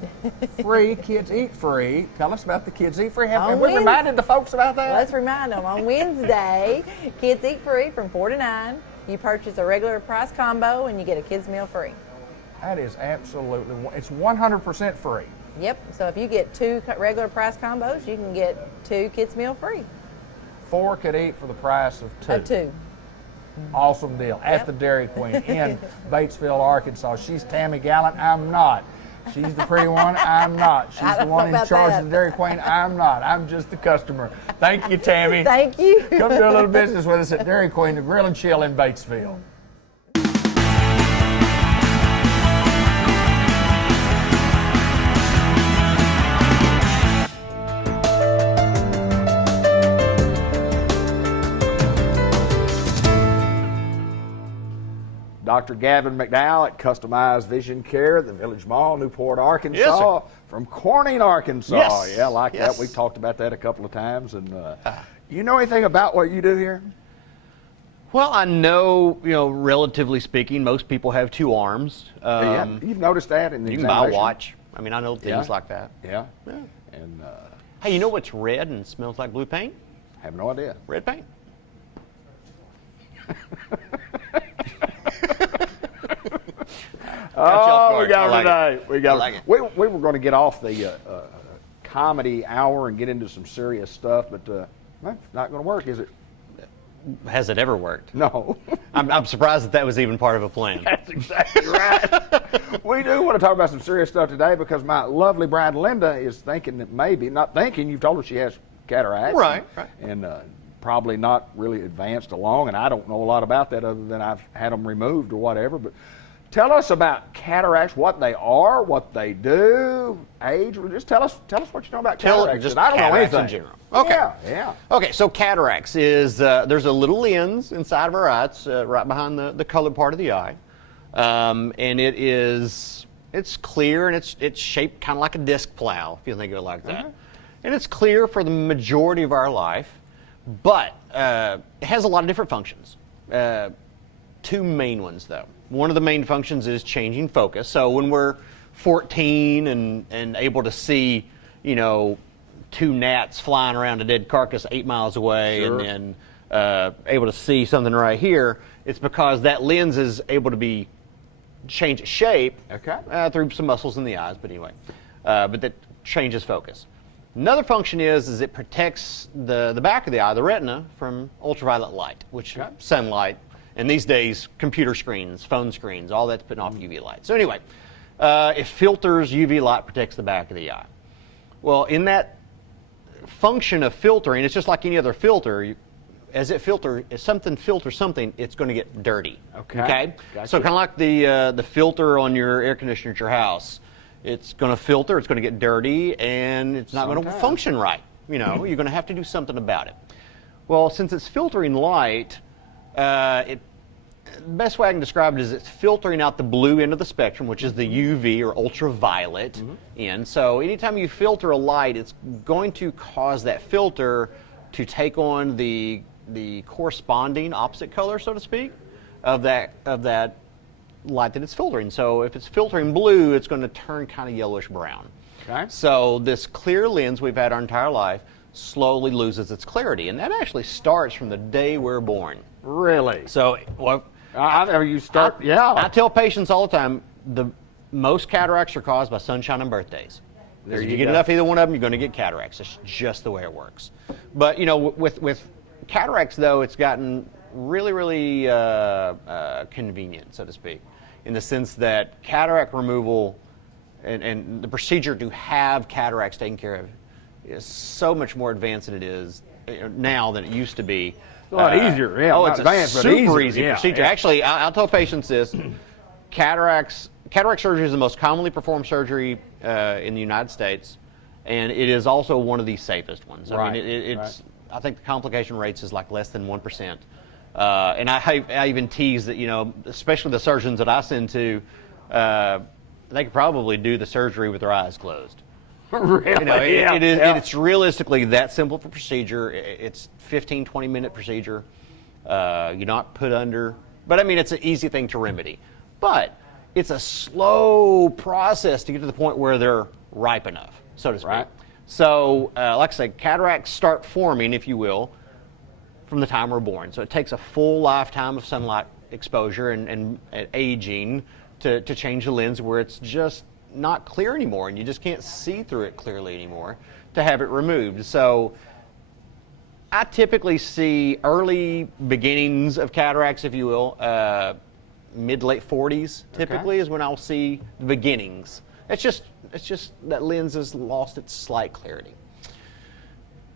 Kids Eat Free. Tell us about the Kids Eat Free. Have we reminded the folks about that? Let's remind them, on Wednesday, Kids Eat Free from 4 to 9. You purchase a regular price combo and you get a kids meal free. That is absolutely, it's 100% free. Yep, so if you get 2 regular price combos, you can get 2 kids meal free. 4 could eat for the price of 2. Of 2. Awesome deal. At Yep. the Dairy Queen in Batesville, Arkansas. She's Tammy Gallant. I'm not. She's the pretty one. I'm not. She's I the don't one know in about charge that. of the Dairy Queen. I'm not. I'm just the customer. Thank you, Tammy. Thank you. Come do a little business with us at Dairy Queen, the Grill and Chill in Batesville. Dr. Gavin McDowell at Customized Vision Care at the Village Mall, Newport, Arkansas. Yes, sir. From Corning, Arkansas. Yes. Yeah, I like Yes. that. We talked about that a couple of times. And you know anything about what you do here? Well, I know, relatively speaking, most people have 2 arms. You've noticed that in the You can buy a examination? watch. I mean, I know things Yeah. like that. Yeah. And Hey, you know what's red and smells like blue paint? have no idea. Red paint. Oh, we I got it like today. it. We got I like it. We were going to get off the comedy hour and get into some serious stuff, but it's not going to work, is it? Has it ever worked? No. I'm surprised that was even part of a plan. That's exactly right. We do want to talk about some serious stuff today because my lovely bride Linda is thinking that maybe, not thinking, you've told her she has cataracts. Right. And probably not really advanced along, and I don't know a lot about that other than I've had them removed or whatever. But tell us about cataracts, what they are, what they do, age. Just tell us what you know about cataracts. Just 'cause I don't know cataracts anything. in general. Okay. Yeah. Okay, so cataracts is there's a little lens inside of our eye. It's right behind the colored part of the eye, and it's clear and it's shaped kind of like a disc plow, if you think of it like that. And it's clear for the majority of our life, but it has a lot of different functions. 2 main ones, though. One of the main functions is changing focus. So when we're 14 and able to see, 2 gnats flying around a dead carcass 8 miles away, Sure. and then able to see something right here, it's because that lens is able to change its shape through some muscles in the eyes. But anyway, but that changes focus. Another function is it protects the back of the eye, the retina, from ultraviolet light, which sunlight, and these days computer screens, phone screens, all that's putting off UV light. So anyway, it filters UV light, protects the back of the eye. Well, in that function of filtering, it's just like any other filter. As something filters something, it's going to get dirty. Okay. Gotcha. So kind of like the filter on your air conditioner at your house. It's going to filter, it's going to get dirty, and it's not going to function right. You're going to have to do something about it. Well, since it's filtering light, the best way I can describe it is it's filtering out the blue end of the spectrum, which is the UV or ultraviolet end. So anytime you filter a light, it's going to cause that filter to take on the corresponding opposite color, so to speak, of that light that it's filtering. So if it's filtering blue, it's going to turn kind of yellowish brown. Okay. So this clear lens we've had our entire life slowly loses its clarity, and that actually starts from the day we're born. Really? So, I tell patients all the time, the most cataracts are caused by sunshine and birthdays. If you get enough of either one of them, you're going to get cataracts. It's just the way it works. But with cataracts, though, it's gotten really, really convenient, so to speak, in the sense that cataract removal and the procedure to have cataracts taken care of is so much more advanced than it is now than it used to be. It's a lot easier, yeah. It's advanced, a but super easier. easy Yeah, procedure. yeah. Actually, I'll tell patients this: cataract surgery is the most commonly performed surgery in the United States, and it is also one of the safest ones. I mean, I think the complication rates is like less than 1%. And I even tease that, especially the surgeons that I send to, they could probably do the surgery with their eyes closed. Really? It's realistically that simple for procedure. It's 15, 20-minute procedure. You're not put under. But, I mean, it's an easy thing to remedy. But it's a slow process to get to the point where they're ripe enough, so to speak. Right. So, like I said, cataracts start forming, if you will, from the time we're born. So it takes a full lifetime of sunlight exposure and aging to change the lens where it's just not clear anymore and you just can't see through it clearly anymore to have it removed. So I typically see early beginnings of cataracts, if you will, mid to late 40s typically is when I'll see the beginnings. It's just that lens has lost its slight clarity.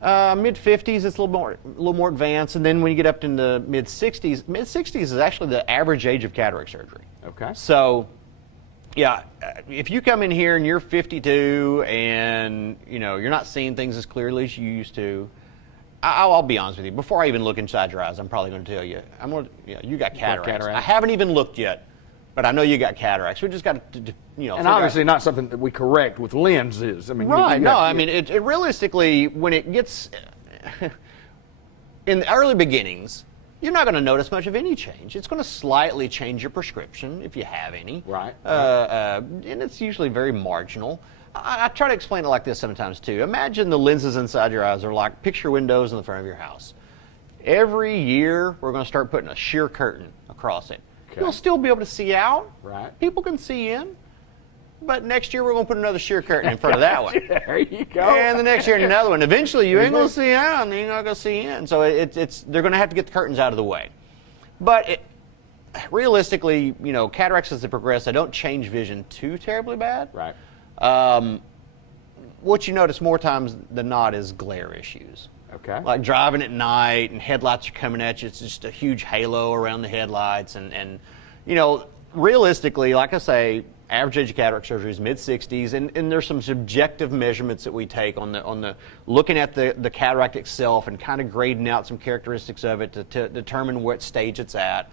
Mid 50s, it's a little more advanced, and then when you get up into mid 60s is actually the average age of cataract surgery. Okay. So, yeah, if you come in here and you're 52 and you're not seeing things as clearly as you used to, I'll be honest with you. Before I even look inside your eyes, I'm probably going to tell you, you got cataracts. I haven't even looked yet, but I know you got cataracts. We just got to and obviously not something that we correct with lenses. I mean, right? I mean, it realistically, when it gets in the early beginnings, you're not going to notice much of any change. It's going to slightly change your prescription if you have any. Right. And it's usually very marginal. I try to explain it like this sometimes too. Imagine the lenses inside your eyes are like picture windows in the front of your house. Every year, we're going to start putting a sheer curtain across it. Okay. You'll still be able to see out. Right. People can see in. But next year, we're going to put another sheer curtain in front of that one. There you go. And the next year, another one. Eventually, you ain't going to see out, and you're not going to see in. So they're going to have to get the curtains out of the way. But realistically, cataracts as they progress, they don't change vision too terribly bad. Right. What you notice more times than not is glare issues. Okay. Like driving at night and headlights are coming at you. It's just a huge halo around the headlights. And realistically, like I say, average age of cataract surgery is mid-60s, and there's some subjective measurements that we take on the looking at the cataract itself and kind of grading out some characteristics of it to determine what stage it's at.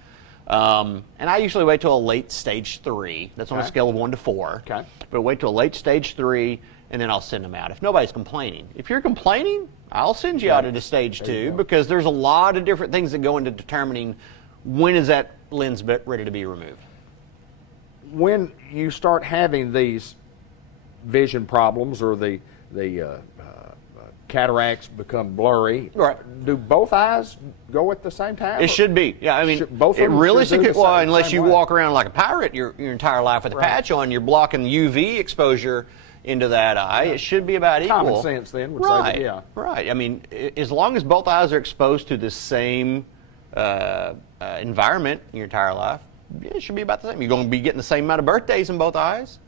And I usually wait till a late stage 3. That's on a scale of 1 to 4. Okay. But wait till a late stage 3, and then I'll send them out. If nobody's complaining. If you're complaining, I'll send you out at a stage 2 because there's a lot of different things that go into determining when is that lens ready to be removed. When you start having these vision problems or the cataracts become blurry, right? Do both eyes go at the same time? It should be. Yeah, I mean, both of them realistically, well, unless you walk around like a pirate your entire life with a patch on, you're blocking UV exposure into that eye. It should be about equal. Common sense then would say that, yeah. Right. I mean, as long as both eyes are exposed to the same environment your entire life, it should be about the same. You're going to be getting the same amount of birthdays in both eyes.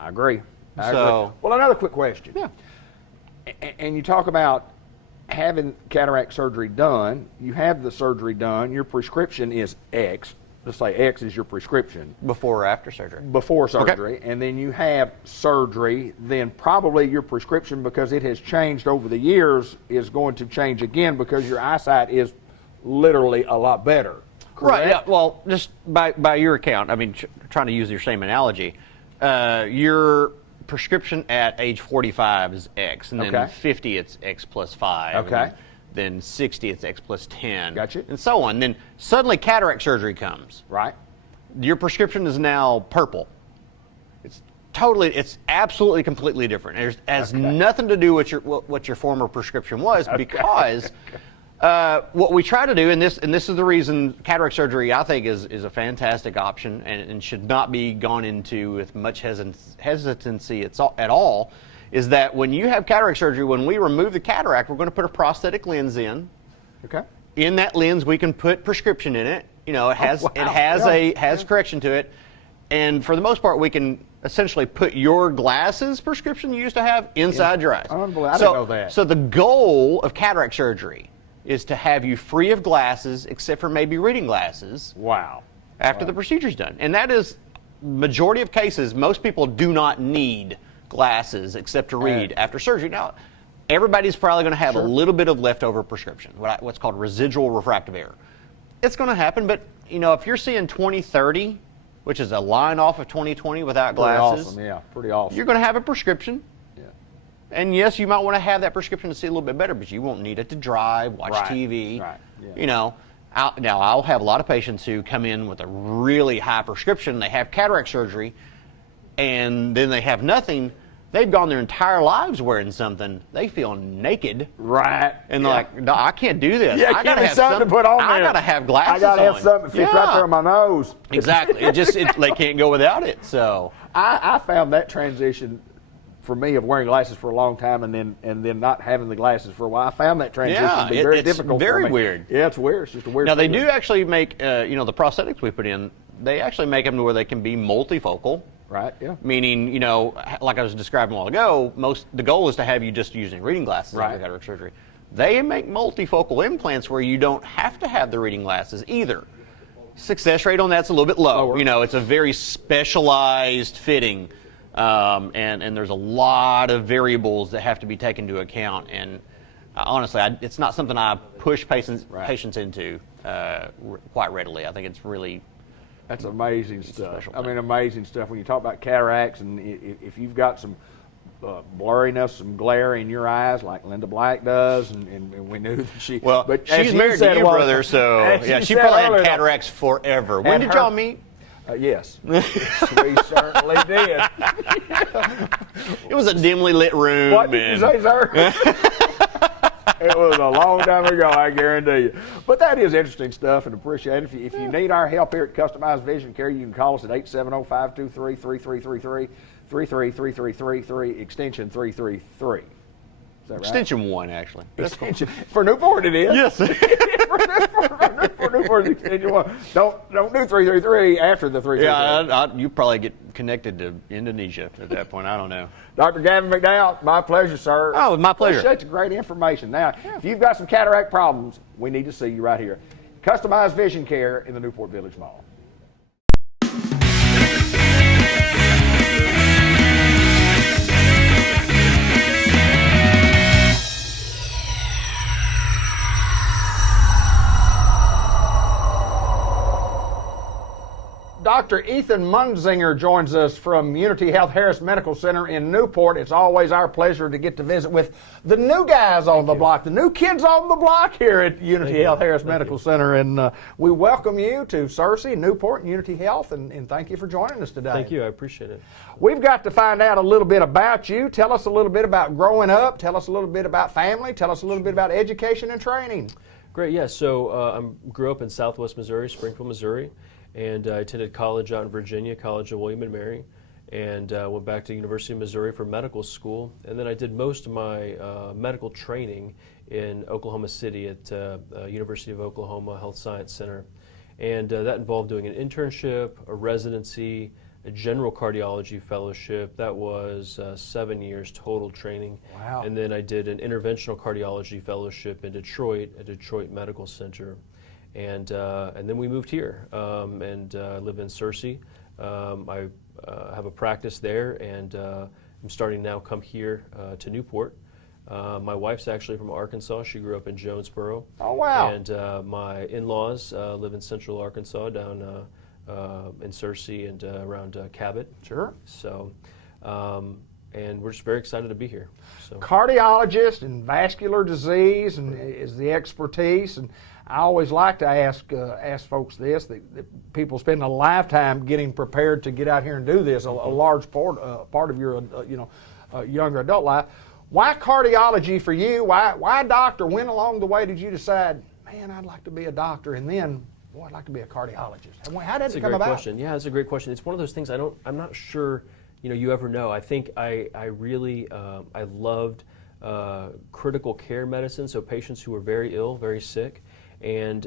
I agree. Well, another quick question. Yeah. And you talk about having cataract surgery done. You have the surgery done. Your prescription is X. Let's say X is your prescription. Before or after surgery? Before surgery. Okay. And then you have surgery. Then probably your prescription, because it has changed over the years, is going to change again because your eyesight is literally a lot better. Correct? Right. Yeah. Well, just by your account, I mean, trying to use your same analogy, your prescription at age 45 is X, and then 50 it's X plus 5. Okay. Then 60 it's X plus 10. Gotcha. And so on. Then suddenly cataract surgery comes. Right. Your prescription is now purple. It's absolutely completely different. It has nothing to do with what your former prescription was because. What we try to do, and this is the reason cataract surgery, I think, is a fantastic option and should not be gone into with much hesitancy at all, is that when you have cataract surgery, when we remove the cataract, we're going to put a prosthetic lens in. Okay. In that lens, we can put prescription in it. It has correction to it, and for the most part, we can essentially put your glasses prescription you used to have inside your eyes. Unbelievable. I didn't know that. So the goal of cataract surgery is to have you free of glasses, except for maybe reading glasses. Wow. After the procedure's done. And that is, majority of cases, most people do not need glasses except to read after surgery. Now, everybody's probably going to have a little bit of leftover prescription, what's called residual refractive error. It's going to happen, but if you're seeing 20/30, which is a line off of 20/20 without glasses, Pretty awesome, yeah, pretty awesome. you're going to have a prescription. Yeah. And yes, you might want to have that prescription to see a little bit better, but you won't need it to drive, watch TV. Right. Yeah. I'll have a lot of patients who come in with a really high prescription. They have cataract surgery, and then they have nothing. They've gone their entire lives wearing something. They feel naked. Right. And they're like, no, I can't do this. Yeah, I gotta have something to put on there. I gotta have glasses I gotta have on. something that fits right there on my nose. Exactly. They can't go without it. So I found that transition for me of wearing glasses for a long time and then not having the glasses for a while. I found that transition to be very difficult. Very for me. weird. Yeah, it's weird. It's just a weird. Now they feeling. do actually make the prosthetics we put in. They actually make them to where they can be multifocal. Right. Yeah. Meaning, like I was describing a while ago, the goal is to have you just using reading glasses after cataract surgery. They make multifocal implants where you don't have to have the reading glasses either. Success rate on that's a little bit low. It's a very specialized fitting, and there's a lot of variables that have to be taken into account. And honestly, it's not something I push patients into quite readily. I think it's really. That's amazing stuff. Special I mean, thing. amazing stuff. When you talk about cataracts, and if you've got some blurriness, some glare in your eyes, like Linda Black does, and we knew that she. Well, but as she's married to you, brother, so as she said probably had earlier, cataracts forever. When and did her- y'all meet? Yes, we certainly did. It was a dimly lit room. What did you say, sir? It was a long time ago, I guarantee you. But that is interesting stuff and appreciate it. If you need our help here at Customized Vision Care, you can call us at 870-523-3333, 33333, extension 333. Is that right? Extension 1, actually. Extension. For Newport it is. Yes. For Newport it's extension 1. Don't do 333 after the 333. Yeah, you probably get connected to Indonesia at that point. I don't know. Dr. Gavin McDowell, my pleasure, sir. Oh, my pleasure. Appreciate the great information. Now, if you've got some cataract problems, we need to see you right here. Customized Vision Care in the Newport Village Mall. Dr. Ethan Munzinger joins us from Unity Health Harris Medical Center in Newport. It's always our pleasure to get to visit with the new guys on the block, the new kids on the block here at Unity Health Harris Medical Center. And we welcome you to Searcy, Newport, and Unity Health, and thank you for joining us today. Thank you. I appreciate it. We've got to find out a little bit about you. Tell us a little bit about growing up. Tell us a little bit about family. Tell us a little bit about education and training. Great. Yeah. So I grew up in Southwest Missouri, Springfield, Missouri, and I attended college out in Virginia, College of William and Mary, and went back to University of Missouri for medical school. And then I did most of my medical training in Oklahoma City at University of Oklahoma Health Science Center. And that involved doing an internship, a residency, a general cardiology fellowship. That was 7 years total training. Wow. And then I did an interventional cardiology fellowship in Detroit at Detroit Medical Center. And then we moved here and live in Searcy. I have a practice there, and I'm starting now come here to Newport. My wife's actually from Arkansas. She grew up in Jonesboro. Oh, wow. And my in-laws live in central Arkansas down in Searcy and around Cabot. Sure. So, and we're just very excited to be here. So. Cardiologist and vascular disease and is the expertise, and I always like to ask folks this, that people spend a lifetime getting prepared to get out here and do this, a large part of your younger adult life. Why cardiology for you? Why doctor? When along the way did you decide, man, I'd like to be a doctor, and then, boy, I'd like to be a cardiologist? And how did it come about? That's a great question. Yeah, it's a great question. It's one of those things I'm not sure you ever know. I think I really I loved critical care medicine, so patients who were very ill, very sick. And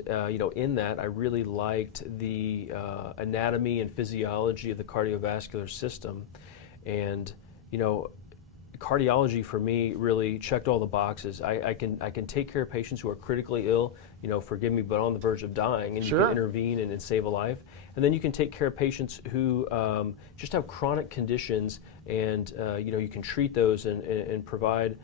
in that, I really liked the anatomy and physiology of the cardiovascular system, and cardiology for me really checked all the boxes. I can take care of patients who are critically ill, forgive me, but on the verge of dying, and Sure. you can intervene and save a life. And then you can take care of patients who just have chronic conditions, and you can treat those and provide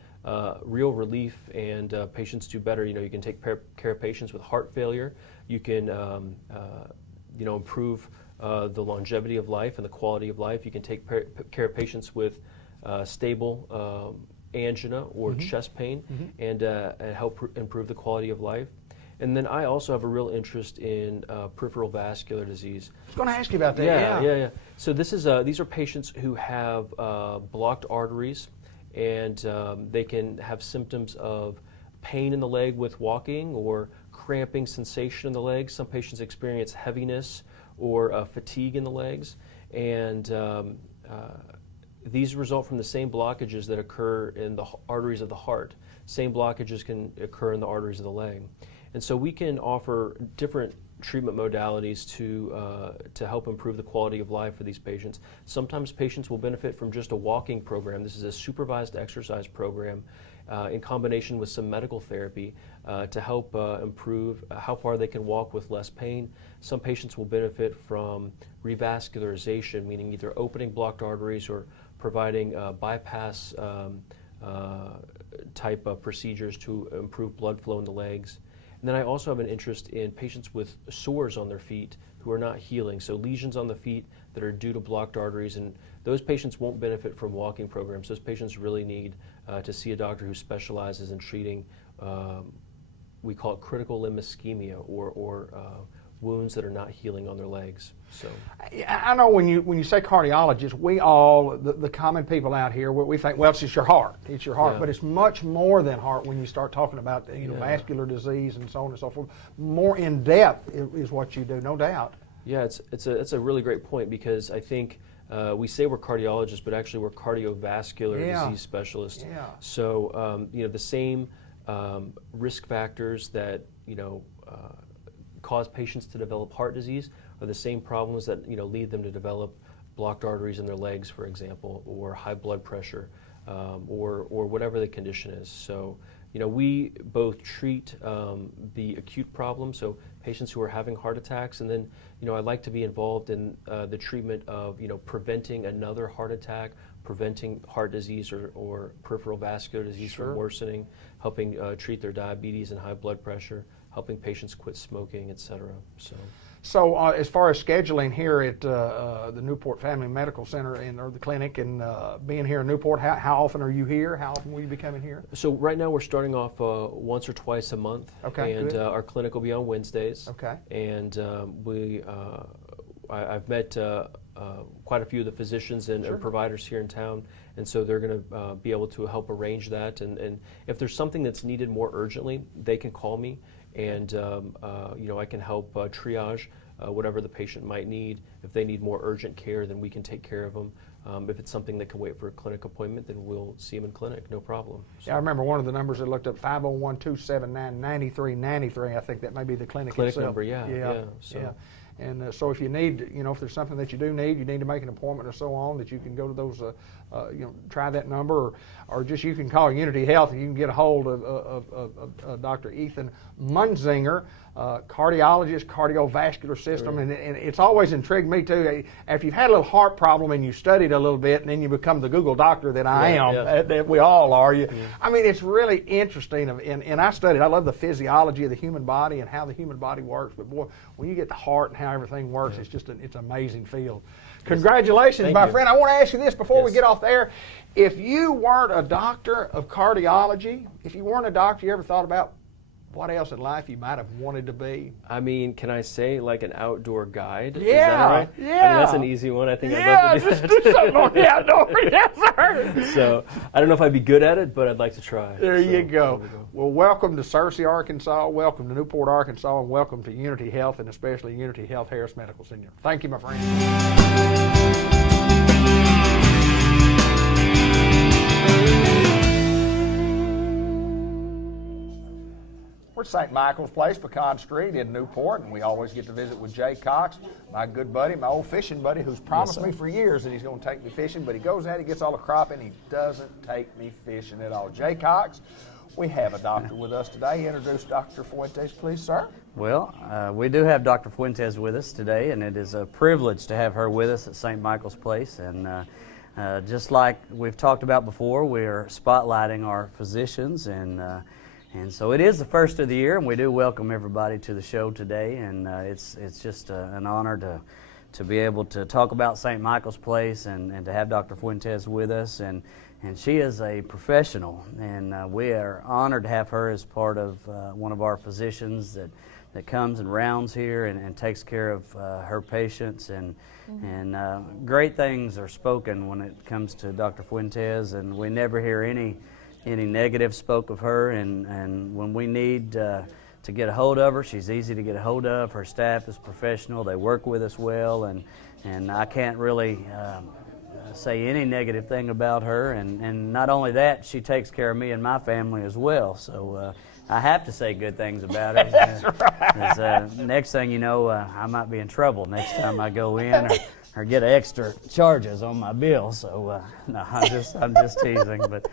real relief, and patients do better. You can take care of patients with heart failure. You can improve the longevity of life and the quality of life. You can take care of patients with stable angina or chest pain, and help improve the quality of life. And then I also have a real interest in peripheral vascular disease. I was going to ask you about that. Yeah. So these are patients who have blocked arteries, and they can have symptoms of pain in the leg with walking or cramping sensation in the legs. Some patients experience heaviness or fatigue in the legs, and these result from the same blockages that occur in the arteries of the heart. Same blockages can occur in the arteries of the leg. And so we can offer different treatment modalities to help improve the quality of life for these patients. Sometimes patients will benefit from just a walking program. This is a supervised exercise program in combination with some medical therapy to help improve how far they can walk with less pain. Some patients will benefit from revascularization, meaning either opening blocked arteries or providing bypass type of procedures to improve blood flow in the legs. And then I also have an interest in patients with sores on their feet who are not healing, so lesions on the feet that are due to blocked arteries, and those patients won't benefit from walking programs. Those patients really need to see a doctor who specializes in treating, we call it critical limb ischemia, or wounds that are not healing on their legs. So I know when you say cardiologist, we all, the common people out here, we think, well, it's just your heart. It's your heart, but it's much more than heart when you start talking about vascular disease and so on and so forth. More in depth is what you do, no doubt. Yeah, it's a really great point, because I think we say we're cardiologists, but actually we're cardiovascular disease specialists. Yeah. So the same risk factors that cause patients to develop heart disease are the same problems that lead them to develop blocked arteries in their legs, for example, or high blood pressure, or whatever the condition is. So we both treat the acute problem, so patients who are having heart attacks, and then I like to be involved in the treatment of preventing another heart attack, preventing heart disease or peripheral vascular disease from worsening, helping treat their diabetes and high blood pressure, helping patients quit smoking, etc. So as far as scheduling here at the Newport Family Medical Center or the clinic, and being here in Newport, how often are you here? How often will you be coming here? So right now we're starting off once or twice a month. Okay, and good. Our clinic will be on Wednesdays. Okay. And I've met quite a few of the physicians and providers here in town, and so they're going to be able to help arrange that. And if there's something that's needed more urgently, they can call me, and I can help triage whatever the patient might need. If they need more urgent care, then we can take care of them. If it's something that can wait for a clinic appointment, then we'll see them in clinic, no problem. So. Yeah, I remember one of the numbers that looked up, 501-279-9393. I think that may be the clinic itself. Number, yeah. So. And so if you need, if there's something that you do need, you need to make an appointment or so on, that you can go to those, try that number, or just you can call Unity Health and you can get a hold of Dr. Ethan Munzinger, cardiologist, cardiovascular system, and it's always intrigued me too. After you've had a little heart problem and you studied a little bit, and then you become the Google doctor that I am, that we all are. I mean, it's really interesting, and I love the physiology of the human body and how the human body works, but boy, when you get the heart and how everything works, it's just it's an amazing field. Congratulations, my friend. I want to ask you this before we get off the air. If you weren't a doctor of cardiology, if you weren't a doctor, you ever thought about what else in life you might have wanted to be? I mean, can I say like an outdoor guide? Yeah, is that right? yeah. I mean, that's an easy one. I think I'd love to do that. Just do something on the outdoor. Yes, sir. So I don't know if I'd be good at it, but I'd like to try. There you go. Well, welcome to Searcy, Arkansas. Welcome to Newport, Arkansas, and welcome to Unity Health, and especially Unity Health Harris Medical Center. Thank you, my friend. We're at St. Michael's Place, Pecan Street in Newport, and we always get to visit with Jay Cox, my good buddy, my old fishing buddy, who's promised me for years that he's going to take me fishing, but he goes out, he gets all the crop, and he doesn't take me fishing at all. Jay Cox, we have a doctor with us today. Introduce Dr. Fuentes, please, sir. Well, we do have Dr. Fuentes with us today, and it is a privilege to have her with us at St. Michael's Place. And just like we've talked about before, we're spotlighting our physicians, and so it is the first of the year, and we do welcome everybody to the show today, and it's just an honor to be able to talk about St. Michael's Place and to have Dr. Fuentes with us, and she is a professional, and we are honored to have her as part of one of our physicians that comes and rounds here and takes care of her patients, and great things are spoken when it comes to Dr. Fuentes, and we never hear any negative spoke of her, and when we need to get a hold of her, she's easy to get a hold of. Her staff is professional, they work with us well, and I can't really say any negative thing about her, and not only that, she takes care of me and my family as well, so I have to say good things about her. That's right. Next thing you know, I might be in trouble next time I go in or get extra charges on my bill, so no, I'm just teasing, but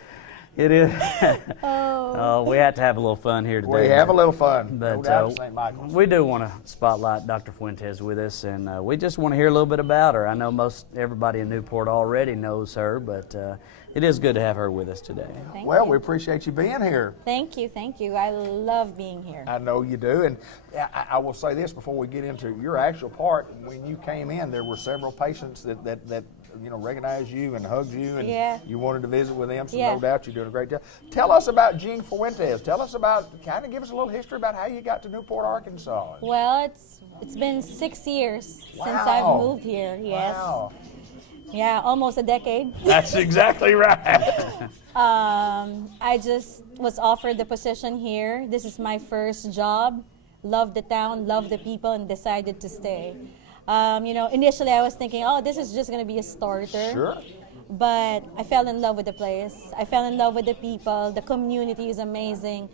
it is. We have to have a little fun here today. We have a little fun. But no doubt at St. Michael's. we do want to spotlight Dr. Fuentes with us, and we just want to hear a little bit about her. I know most everybody in Newport already knows her, but it is good to have her with us today. Well, we appreciate you being here. Thank you, thank you. I love being here. I know you do, and I will say this before we get into your actual part. When you came in, there were several patients that recognized you and hugged you, and you wanted to visit with them, so no doubt you're doing a great job. Tell us about Jean Fuentes. Tell us about, kind of give us a little history about how you got to Newport, Arkansas. Well, it's been 6 years since I've moved here, yes. Wow. Yeah, almost a decade. That's exactly right. I just was offered the position here. This is my first job. Love the town, love the people, and decided to stay. Initially I was thinking, this is just going to be a starter. Sure. But I fell in love with the place. I fell in love with the people. The community is amazing.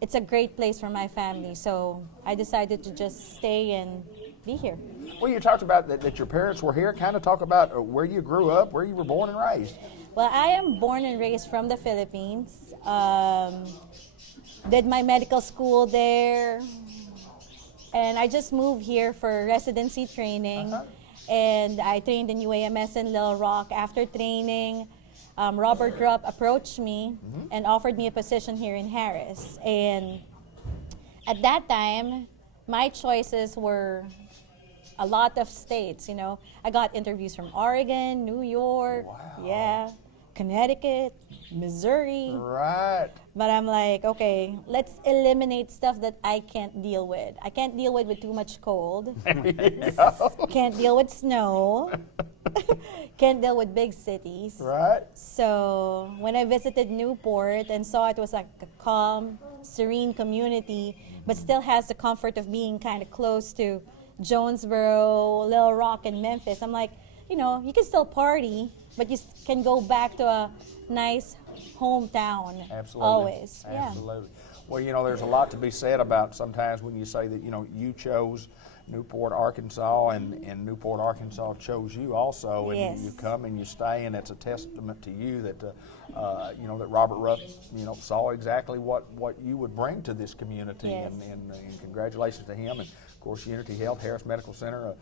It's a great place for my family. So I decided to just stay and be here. Well, you talked about that your parents were here. Kind of talk about where you grew up, where you were born and raised. Well, I am born and raised from the Philippines. Did my medical school there. And I just moved here for residency training, and I trained in UAMS in Little Rock. After training, Robert Rupp approached me and offered me a position here in Harris. And at that time, my choices were a lot of states. I got interviews from Oregon, New York, Connecticut, Missouri. Right. But I'm like, okay, let's eliminate stuff that I can't deal with. I can't deal with too much cold. Can't deal with snow. Can't deal with big cities. Right. So when I visited Newport and saw it was like a calm, serene community, but still has the comfort of being kind of close to Jonesboro, Little Rock, and Memphis, I'm like, you can still party, but you can go back to a nice hometown. Absolutely. Always. Absolutely. Well, there's a lot to be said about sometimes when you say that, you chose Newport, Arkansas, and Newport, Arkansas chose you also, and you come and you stay, and it's a testament to you that, that Robert Rupp, saw exactly what you would bring to this community, and congratulations to him, and of course Unity Health, Harris Medical Center,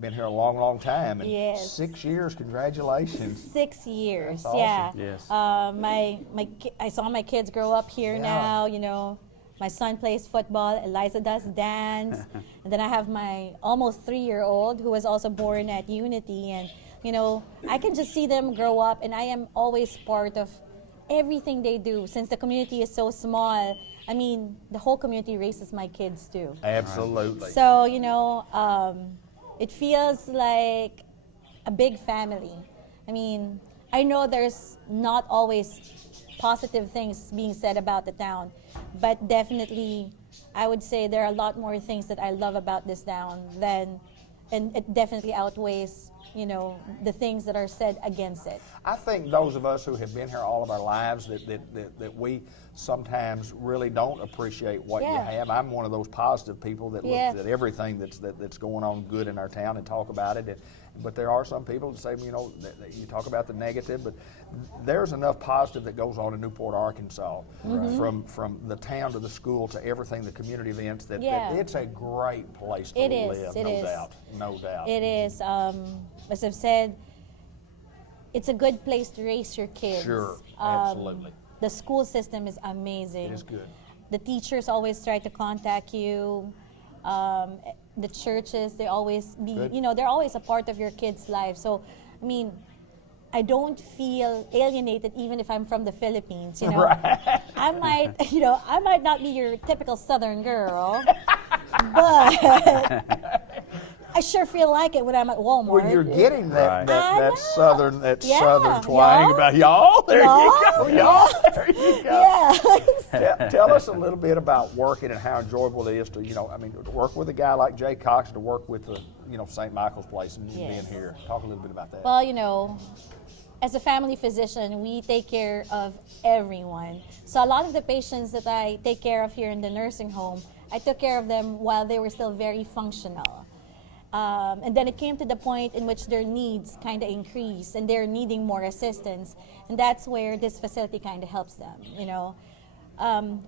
been here a long, long time, and 6 years, congratulations. 6 years, That's awesome. Yes. I saw my kids grow up here now, my son plays football, Eliza does dance, and then I have my almost 3-year-old who was also born at Unity, and I can just see them grow up, and I am always part of everything they do. Since the community is so small, I mean, the whole community raises my kids too. Absolutely. So, it feels like a big family. I mean, I know there's not always positive things being said about the town, but definitely I would say there are a lot more things that I love about this town and it definitely outweighs, the things that are said against it. I think those of us who have been here all of our lives that we sometimes really don't appreciate what you have. I'm one of those positive people that looks at everything that's going on good in our town and talk about it. But there are some people that say, that you talk about the negative, but there's enough positive that goes on in Newport, Arkansas, from the town to the school to everything, the community events, that it's a great place to live, no doubt. It is. As I've said, it's a good place to raise your kids. Sure, absolutely. The school system is amazing. It is good. The teachers always try to contact you. The churches, they always be, Good. you know, they're always a part of your kids' life. So, I mean, I don't feel alienated even if I'm from the Philippines, you know. Right. I might not be your typical Southern girl, but I sure feel like it when I'm at Walmart. Well, you're getting that Right. that southern Yeah, southern twang y'all. about y'all. There Y'all. you go, y'all. There you go. Yeah. Tell us a little bit about working and how enjoyable it is to, to work with a guy like Jay Cox, to work with the, St. Michael's Place and being Yes. here. Talk a little bit about that. Well, as a family physician, we take care of everyone. So a lot of the patients that I take care of here in the nursing home, I took care of them while they were still very functional. And then it came to the point in which their needs kind of increased and they're needing more assistance. And that's where this facility kind of helps them,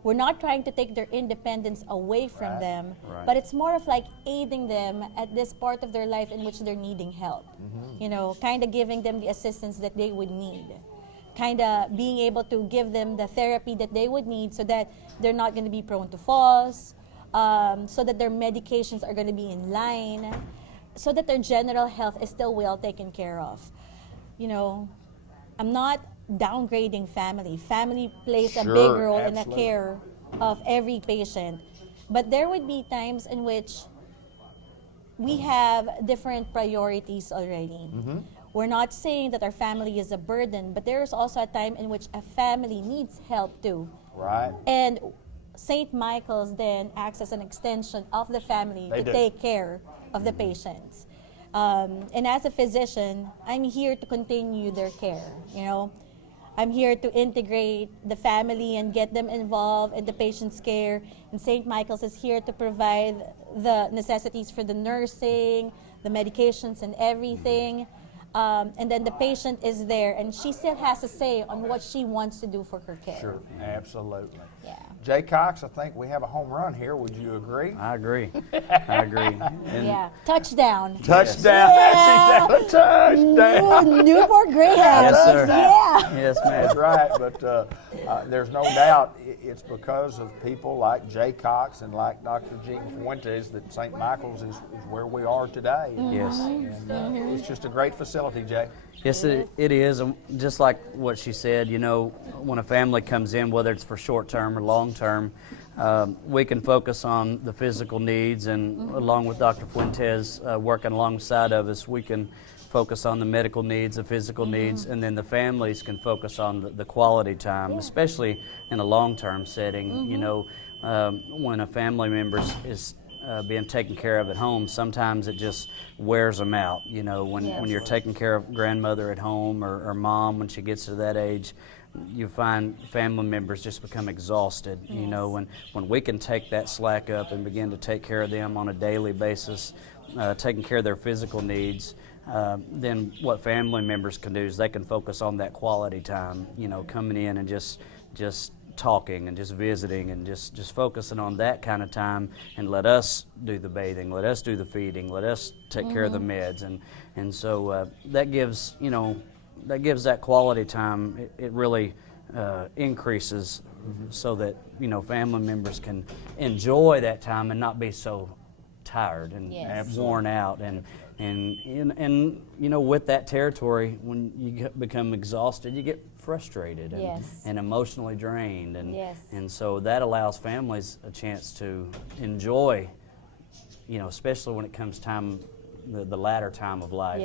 We're not trying to take their independence away from them, but it's more of like aiding them at this part of their life in which they're needing help. Kind of giving them the assistance that they would need. Kind of being able to give them the therapy that they would need so that they're not going to be prone to falls, so that their medications are going to be in line, so that their general health is still well taken care of. I'm not downgrading family. Family plays a big role in the care of every patient. But there would be times in which we have different priorities already. We're not saying that our family is a burden, but there's also a time in which a family needs help too. Right. And St. Michael's then acts as an extension of the family to take care of the patients. And as a physician, I'm here to continue their care, I'm here to integrate the family and get them involved in the patient's care. And St. Michael's is here to provide the necessities for the nursing, the medications and everything. And then the patient is there and she still has a say on what she wants to do for her care. Sure, absolutely. Yeah. Jay Cox, I think we have a home run here. Would you agree? I agree. I agree. And Yeah. Touchdown. Touchdown. Yeah. That's exactly touchdown. Newport Greyhounds. Yes, sir. Yeah. Yes, ma'am. That's right, but there's no doubt it's because of people like Jay Cox and like Dr. Jean Fuentes that St. Michael's is where we are today. Yes. And it's just a great facility, Jay. Yes, it is. And just like what she said, when a family comes in, whether it's for short term or long term, we can focus on the physical needs, and along with Dr. Fuentes working alongside of us, we can focus on the medical needs, the physical needs, and then the families can focus on the quality time, especially in a long-term setting. When a family member is being taken care of at home, sometimes it just wears them out. When you're taking care of grandmother at home or mom when she gets to that age, you find family members just become exhausted. When we can take that slack up and begin to take care of them on a daily basis, taking care of their physical needs, then what family members can do is they can focus on that quality time, coming in and just talking and just visiting and just focusing on that kind of time, and let us do the bathing, let us do the feeding, let us take care of the meds, and so that gives that quality time. It really increases so that family members can enjoy that time and not be so tired and worn out, and with that territory, when you become exhausted, you get frustrated and emotionally drained, and so that allows families a chance to enjoy, especially when it comes time, the latter time of life,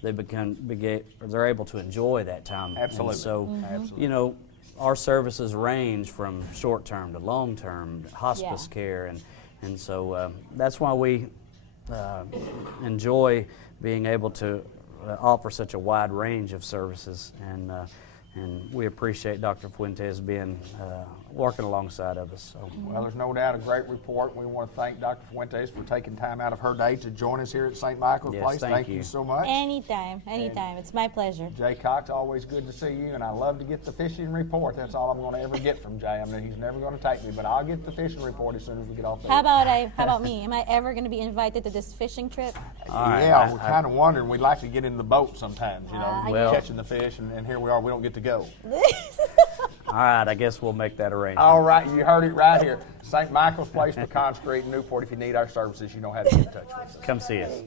they're able to enjoy that time. Absolutely. And so, Absolutely. our services range from short term to long term, hospice care, and so that's why we enjoy being able to offer such a wide range of services, and we appreciate Dr. Fuentes being working alongside of us. So. Well, there's no doubt a great report. We want to thank Dr. Fuentes for taking time out of her day to join us here at St. Michael's Yes, Place. thank you you so much. Anytime. It's my pleasure. Jay Cox, always good to see you, and I love to get the fishing report. That's all I'm going to ever get from Jay. I mean, he's never going to take me, but I'll get the fishing report as soon as we get off the How about me? Am I ever going to be invited to this fishing trip? Yeah, we're kind of wondering. We'd like to get in the boat sometimes, Well- catching the fish, and here we are. We don't get to go. All right, I guess we'll make that arrangement. All right, you heard it right here. St. Michael's Place, Pecan Street, Newport. If you need our services, you know how to get in touch with us. Come see us.